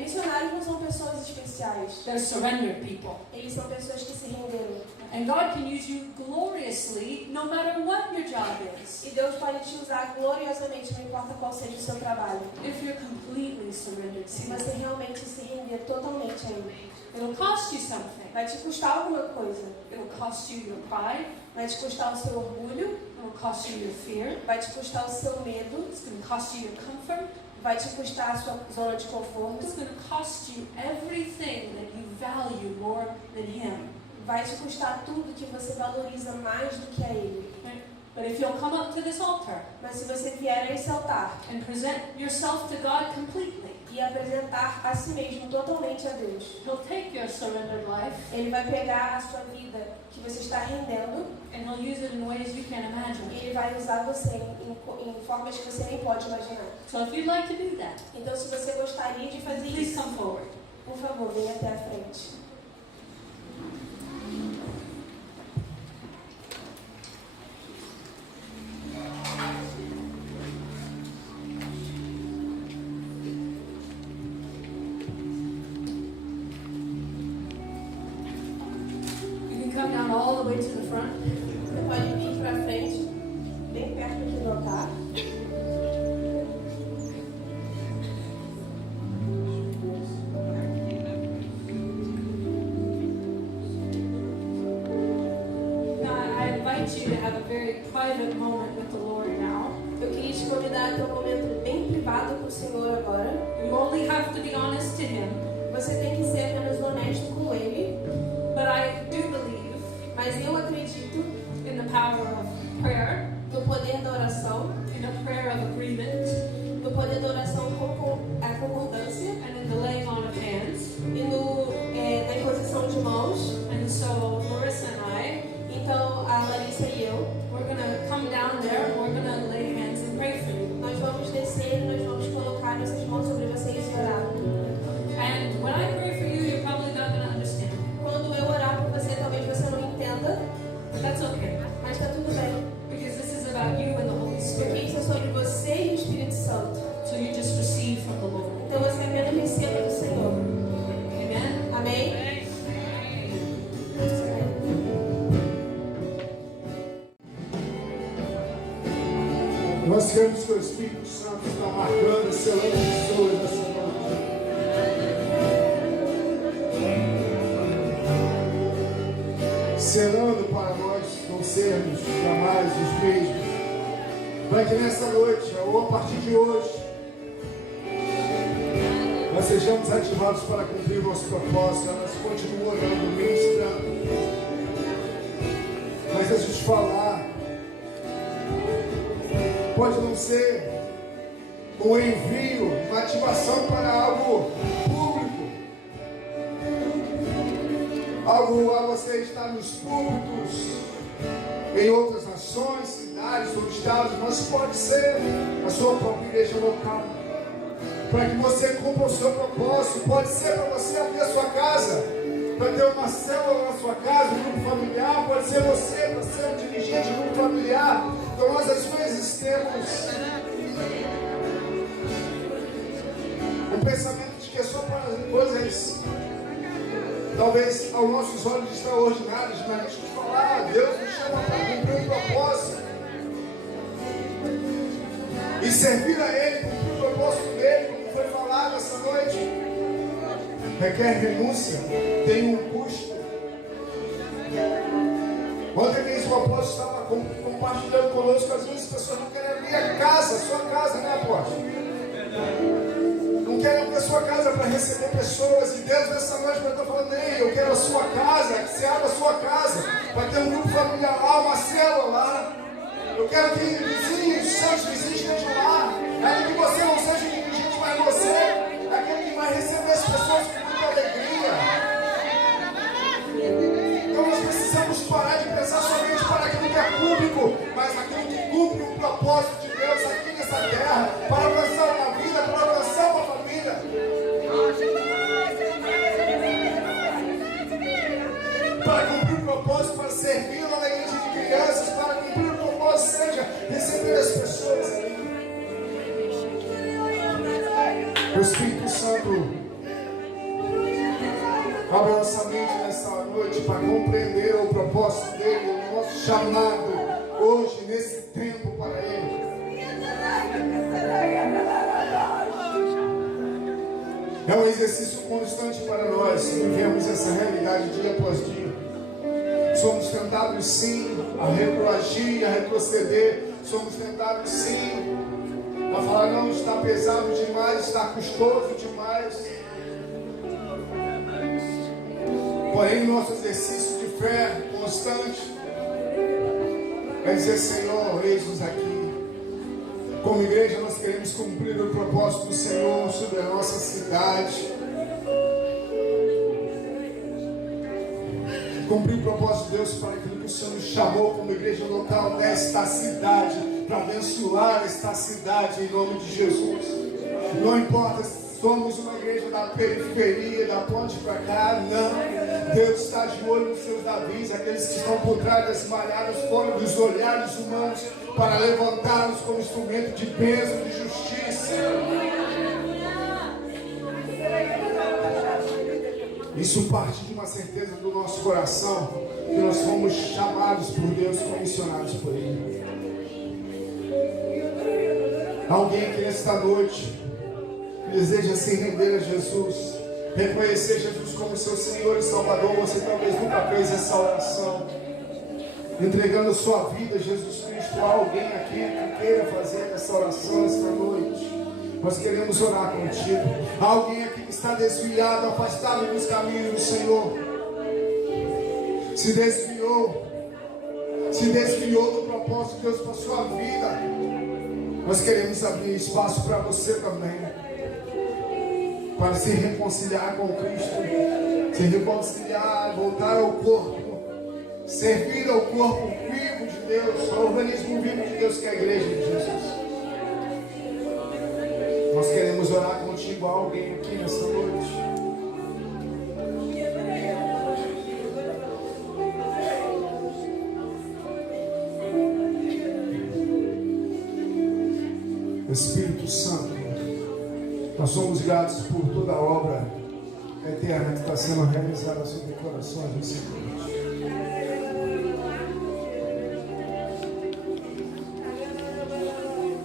Missionários não são pessoas especiais. They're surrendered people. Eles são pessoas que se renderam. And God can use you gloriously no matter what your job is. E Deus pode te usar gloriosamente, não importa qual seja o seu trabalho. If you're completely surrendered to Se Him. você realmente se render totalmente a Ele. It'll cost you something. Vai te custar alguma coisa. It'll cost you your pride. Vai te custar o seu orgulho. It'll cost you your fear. Vai te custar o seu medo. It's going to cost you your comfort. Vai te custar a sua zona de conforto. It's going to cost you everything that you value more than Him. Vai te custar tudo que você valoriza mais do que a Ele. But if you'll come up to this altar Mas se você vier a esse altar and present yourself to God completely, e apresentar a si mesmo totalmente a Deus. He'll take your surrendered life Ele vai pegar a sua vida que você está rendendo and He'll use it in ways you can't e imagine. Ele vai usar você em formas que você nem pode imaginar. So if you'd like to do that, Então, se você gostaria de fazer please isso, come forward. por favor, venha até a frente. You can come down all the way to the front. Você pode vir para frente, bem perto aqui do altar. Now, I invite you to have a very private moment with the Lord now. Eu queria te convidar a ter um momento bem privado com o Senhor agora. You only have to be honest to Him, Você tem que ser apenas honesto com Ele, but I do believe mas eu acredito in the power of prayer, no poder da oração, in a prayer of agreement, no poder da oração com a concordância and in the laying on of hands. e na imposição de mãos. And so Marissa and I, Então, a Larissa e eu, we're going to come down there and we're going to lay hands and pray for you. nós vamos descer e nós vamos colocar nossas mãos sobre vocês e orar. And when I pray for you, you're probably not going to understand. Quando eu orar por você, talvez você não entenda, But that's okay, mas está tudo bem. because this is about you and the Holy Porque Spirit. isso é sobre você e o Espírito Santo. So you just receive from the Lord. Então você apenas receba do Senhor. Amen? Amém? Nós queremos que o Espírito Santo está marcando e selando pessoas nessa noite. Selando para nós não sermos jamais os mesmos. Para que nessa noite, ou a partir de hoje, nós sejamos ativados para cumprir o nosso propósito. Nós continuamos orando, ministrando. Mas a gente falar pode não ser um envio, uma ativação para algo público, algo a você estar nos púlpitos em outras nações, cidades ou estados, mas pode ser a sua própria igreja local, para que você cumpra o seu propósito. Pode ser para você abrir a sua casa, para ter uma célula na sua casa, um grupo familiar. Pode ser você para ser um dirigente de um grupo familiar. Então nós às vezes temos um pensamento de que é só para coisas talvez aos nossos olhos extraordinários, mas deixa eu te falar, Deus nos chama para cumprir um propósito e servir a Ele, cumprir o propósito dele, como foi falado essa noite. Requer renúncia, tem um custo. Ontem mesmo o apóstolo estava compartilhando conosco, às vezes as pessoas não querem abrir a casa, a sua casa, né, apóstolo? Não querem abrir a sua casa para receber pessoas. E Deus nessa noite eu estou falando, ei, eu quero a sua casa, que você abra a sua casa, para ter um grupo familiar lá, uma célula lá. Eu quero que vizinhos, seus vizinhos estejam lá. Ainda que você não seja dirigente, mas você é aquele que vai receber as pessoas com muita alegria. Então nós precisamos parar de pensar somente para aquilo que é público, mas aquilo que cumpre o propósito de Deus aqui nessa terra, para alcançar uma vida, para alcançar uma família. Para cumprir o propósito, para servir na igreja de crianças, para cumprir o propósito, seja receber as pessoas ali. O Espírito Santo abre a nossa mente nessa noite para compreender o propósito dele, o nosso chamado hoje, nesse tempo para ele. É um exercício constante para nós, vivemos essa realidade dia após dia. Somos tentados sim a retroagir, a retroceder. Somos tentados sim a falar, não, está pesado demais, está custoso demais. Porém, nosso exercício de fé constante é dizer, Senhor, eis-nos aqui. Como igreja, nós queremos cumprir o propósito do Senhor sobre a nossa cidade. Cumprir o propósito de Deus para aquilo que o Senhor nos chamou como igreja local desta cidade, para abençoar esta cidade em nome de Jesus. Não importa se somos uma igreja da periferia, da ponte para cá, não. Deus está de olho nos seus Davis, aqueles que estão por trás das malhadas fora dos olhares humanos, para levantá-los como instrumento de bênção, de justiça. Isso parte de uma certeza do nosso coração, que nós fomos chamados por Deus, comissionados por Ele. Alguém que nesta noite deseja se render a Jesus, reconhecer Jesus como seu Senhor e Salvador. Você talvez nunca fez essa oração, entregando a sua vida a Jesus Cristo. Há alguém aqui que queira fazer essa oração esta noite? Nós queremos orar contigo. Há alguém aqui que está desviado, afastado dos caminhos do Senhor, se desviou do propósito de Deus para a sua vida. Nós queremos abrir espaço para você também, para se reconciliar com Cristo, se reconciliar, voltar ao corpo, servir ao corpo vivo de Deus, ao organismo vivo de Deus, que é a igreja de Jesus. Nós queremos orar contigo. Há alguém aqui nessa noite? Espírito Santo, nós somos gratos por toda a obra eterna que está sendo realizada sobre corações nesse noite.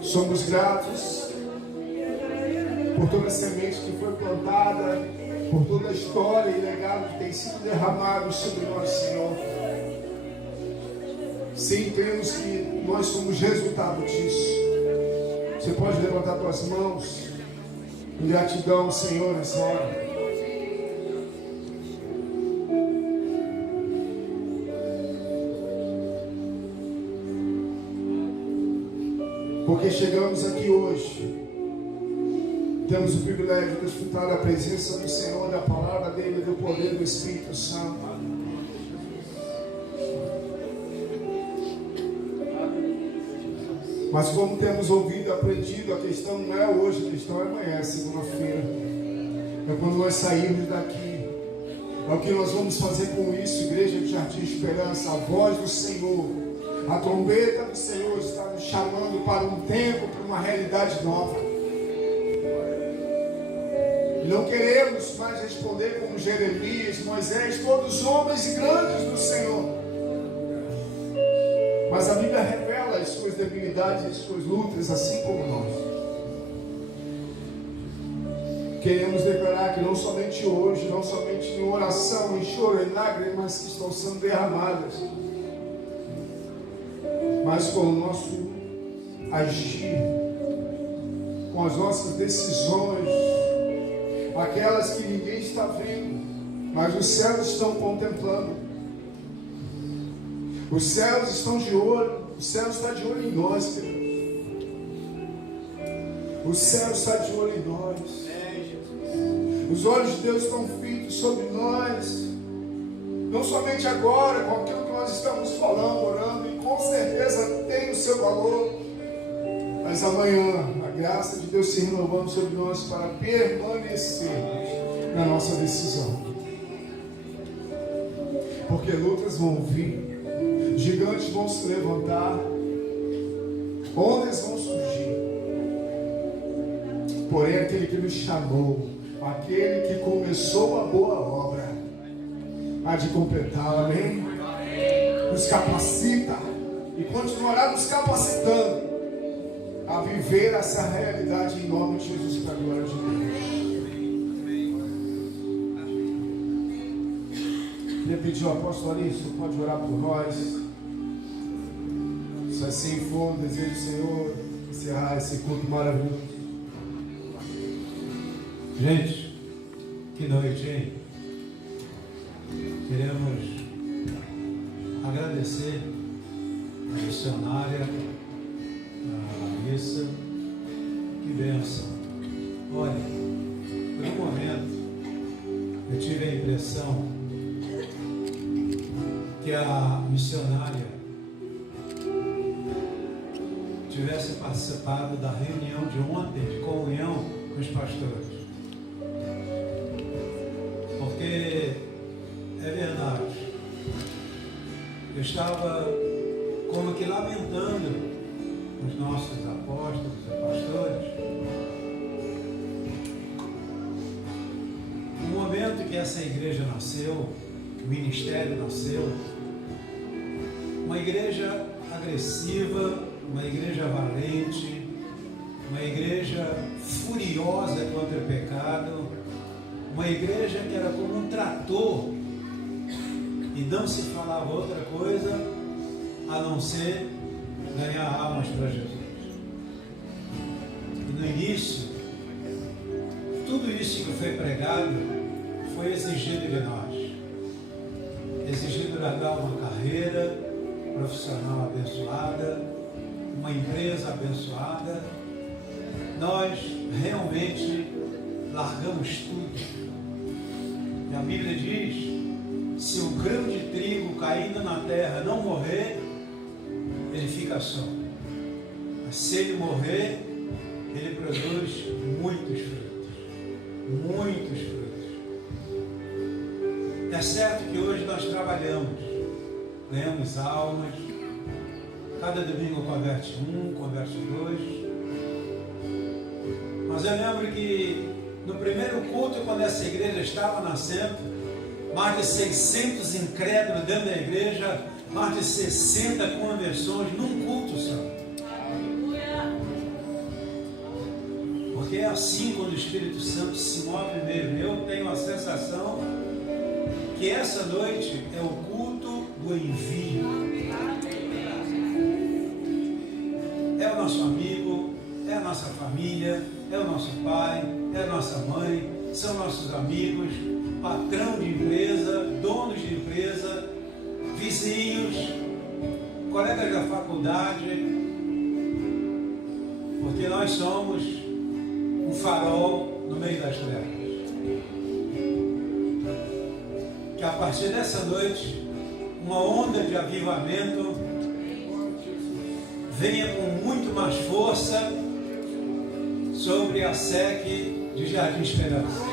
Somos gratos por toda a semente que foi plantada, por toda a história e legado que tem sido derramado sobre nós, Senhor. Sim, cremos que nós somos resultado disso. Você pode levantar suas mãos em gratidão, Senhor, nessa hora. Porque chegamos aqui hoje, temos o privilégio de desfrutar da presença do Senhor, da palavra dele, do poder do Espírito Santo. Mas como temos ouvido, aprendido, a questão não é hoje, a questão é amanhã, é segunda-feira. É quando nós sairmos daqui. É o que nós vamos fazer com isso, Igreja de Jardim Esperança. A voz do Senhor, a trombeta do Senhor está nos chamando para um tempo, para uma realidade nova. Não queremos mais responder como Jeremias, Moisés, todos homens e grandes do Senhor. Mas a Bíblia revela as suas debilidades e as suas lutas, assim como nós. Queremos declarar que não somente hoje, não somente em oração, em choro, em lágrimas que estão sendo derramadas, mas com o nosso agir, com as nossas decisões, aquelas que ninguém está vendo, mas os céus estão contemplando. Os céus estão de olho, o céu está de olho em nós, queridos. O céu está de olho em nós. Os olhos de Deus estão fitos sobre nós, não somente agora, com aquilo que nós estamos falando, orando, e com certeza tem o seu valor, mas amanhã a graça de Deus se renovando sobre nós para permanecer na nossa decisão. Porque lutas vão vir, gigantes vão se levantar, ondas vão surgir. Porém, aquele que nos chamou, aquele que começou a boa obra, há de completá-la, amém? Nos capacita e continuará nos capacitando a viver essa realidade em nome de Jesus, para a glória de Deus. Queria pedir ao apóstolo Arício, pode orar por nós. Se assim for, desejo, Senhor, encerrar esse culto maravilhoso. Gente, que noite, hein? Queremos agradecer a missionária, a Larissa, bênção. Olha, por um momento eu tive a impressão que a missionária tivesse participado da reunião de ontem, de comunhão com os pastores. Porque é verdade, eu estava como que lamentando os nossos apóstolos e pastores, no momento que essa igreja nasceu, o ministério nasceu, uma igreja agressiva, uma igreja valente, uma igreja furiosa contra o pecado, uma igreja que era como um trator e não se falava outra coisa a não ser ganhar almas para Jesus. E no início, tudo isso que foi pregado foi exigido de nós, exigido de dar uma carreira profissional abençoada, uma empresa abençoada. Nós realmente largamos tudo. E a Bíblia diz: se o grão de trigo caindo na terra não morrer, ele fica só. Mas se ele morrer, ele produz muitos frutos. Muitos frutos. É certo que hoje nós trabalhamos, ganhamos almas, cada domingo converte um, converte dois. Mas eu lembro que no primeiro culto, quando essa igreja estava nascendo, mais de 600 incrédulos dentro da igreja, mais de 60 conversões num culto só. Porque é assim quando o Espírito Santo se move mesmo. Eu tenho a sensação que essa noite é o culto do envio. É o nosso amigo, é a nossa família, é o nosso pai, é a nossa mãe, são nossos amigos, patrão de empresa, donos de empresa, vizinhos, colegas da faculdade, porque nós somos um farol no meio das trevas. Que a partir dessa noite, uma onda de avivamento venha com muito mais força sobre a SEC de Jardim Esperança.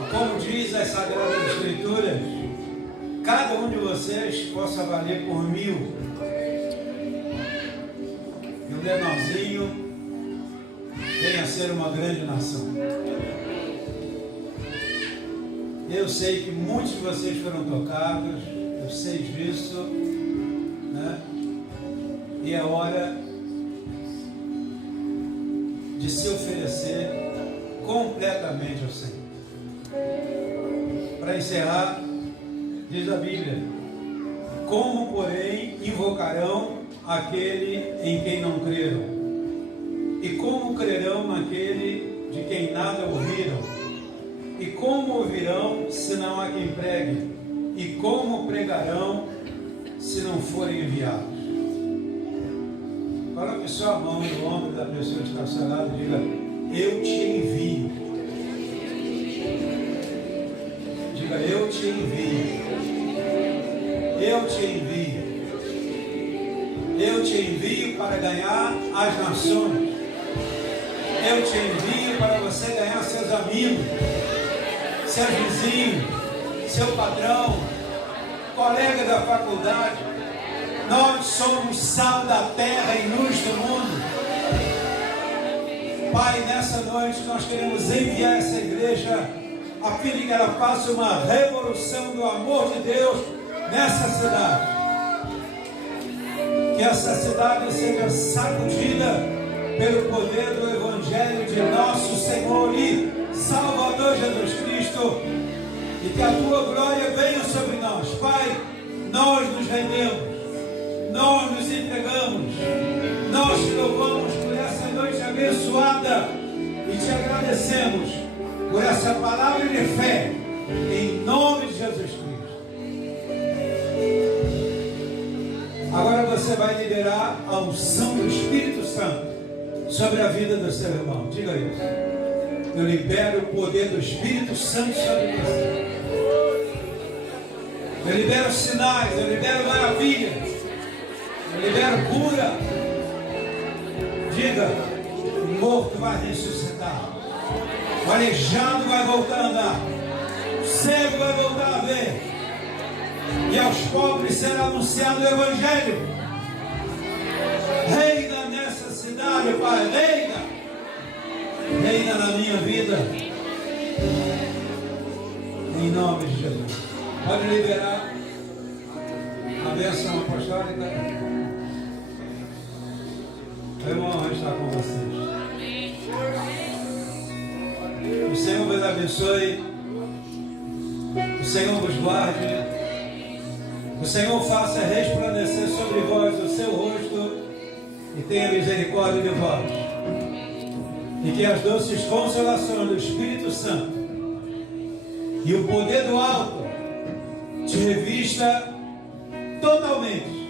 E como diz as Sagradas Escrituras, cada um de vocês possa valer por 1000. E o menorzinho venha a ser uma grande nação. Eu sei que muitos de vocês foram tocados, eu sei disso, né? E é hora de se oferecer completamente ao Senhor. Para encerrar, diz a Bíblia: como, porém, invocarão aquele em quem não creram? E como crerão naquele de quem nada ouviram? E como ouvirão se não há quem pregue? E como pregarão se não forem enviados? Coloque só a mão no ombro da pessoa que está ao seu lado e diga: eu te envio. Diga: eu te envio. Eu te envio. Eu te envio para ganhar as nações. Eu te envio para você ganhar seus amigos, seus vizinhos, seu patrão, colega da faculdade. Nós somos sal da terra e luz do mundo. Pai, nessa noite nós queremos enviar essa igreja a fim de que ela faça uma revolução do amor de Deus nessa cidade. Que essa cidade seja sacudida pelo poder do Evangelho de nosso Senhor e Salvador Jesus Cristo, e que a tua glória venha sobre nós. Pai, nós nos rendemos, nós nos entregamos, nós te louvamos por essa noite abençoada e te agradecemos por essa palavra de fé, em nome de Jesus Cristo. Agora você vai liberar a unção do Espírito Santo sobre a vida do seu irmão. Diga isso. Eu libero o poder do Espírito Santo sobre você. Eu libero sinais, eu libero maravilhas, eu libero cura. Diga, o morto vai ressuscitar, o aleijado vai voltar a andar, o cego vai voltar a ver, e aos pobres será anunciado o Evangelho. Reina nessa cidade, Pai, reina na minha vida, em nome de Jesus. Pode liberar a bênção apostólica. É uma honra estar com vocês. O Senhor vos abençoe. O Senhor vos guarde. O Senhor faça resplandecer sobre vós o seu rosto e tenha misericórdia de vós. E que as doces consolações do Espírito Santo e o poder do alto te revista totalmente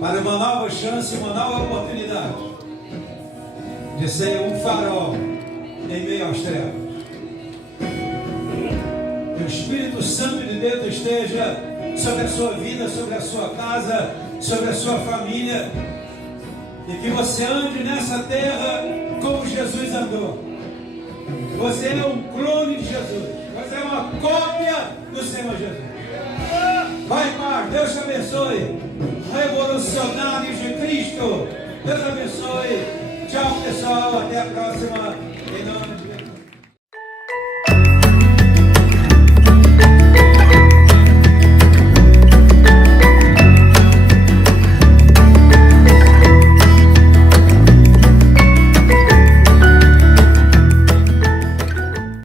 para uma nova chance, uma nova oportunidade de ser um farol em meio às trevas. Que o Espírito Santo de Deus esteja sobre a sua vida, sobre a sua casa, sobre a sua família, e que você ande nessa terra como Jesus andou. Você é um clone de Jesus. Você é uma cópia do Senhor Jesus. Vai, Mar, Deus te abençoe. Revolucionários de Cristo. Deus abençoe. Tchau, pessoal. Até a próxima. Em nome de Jesus.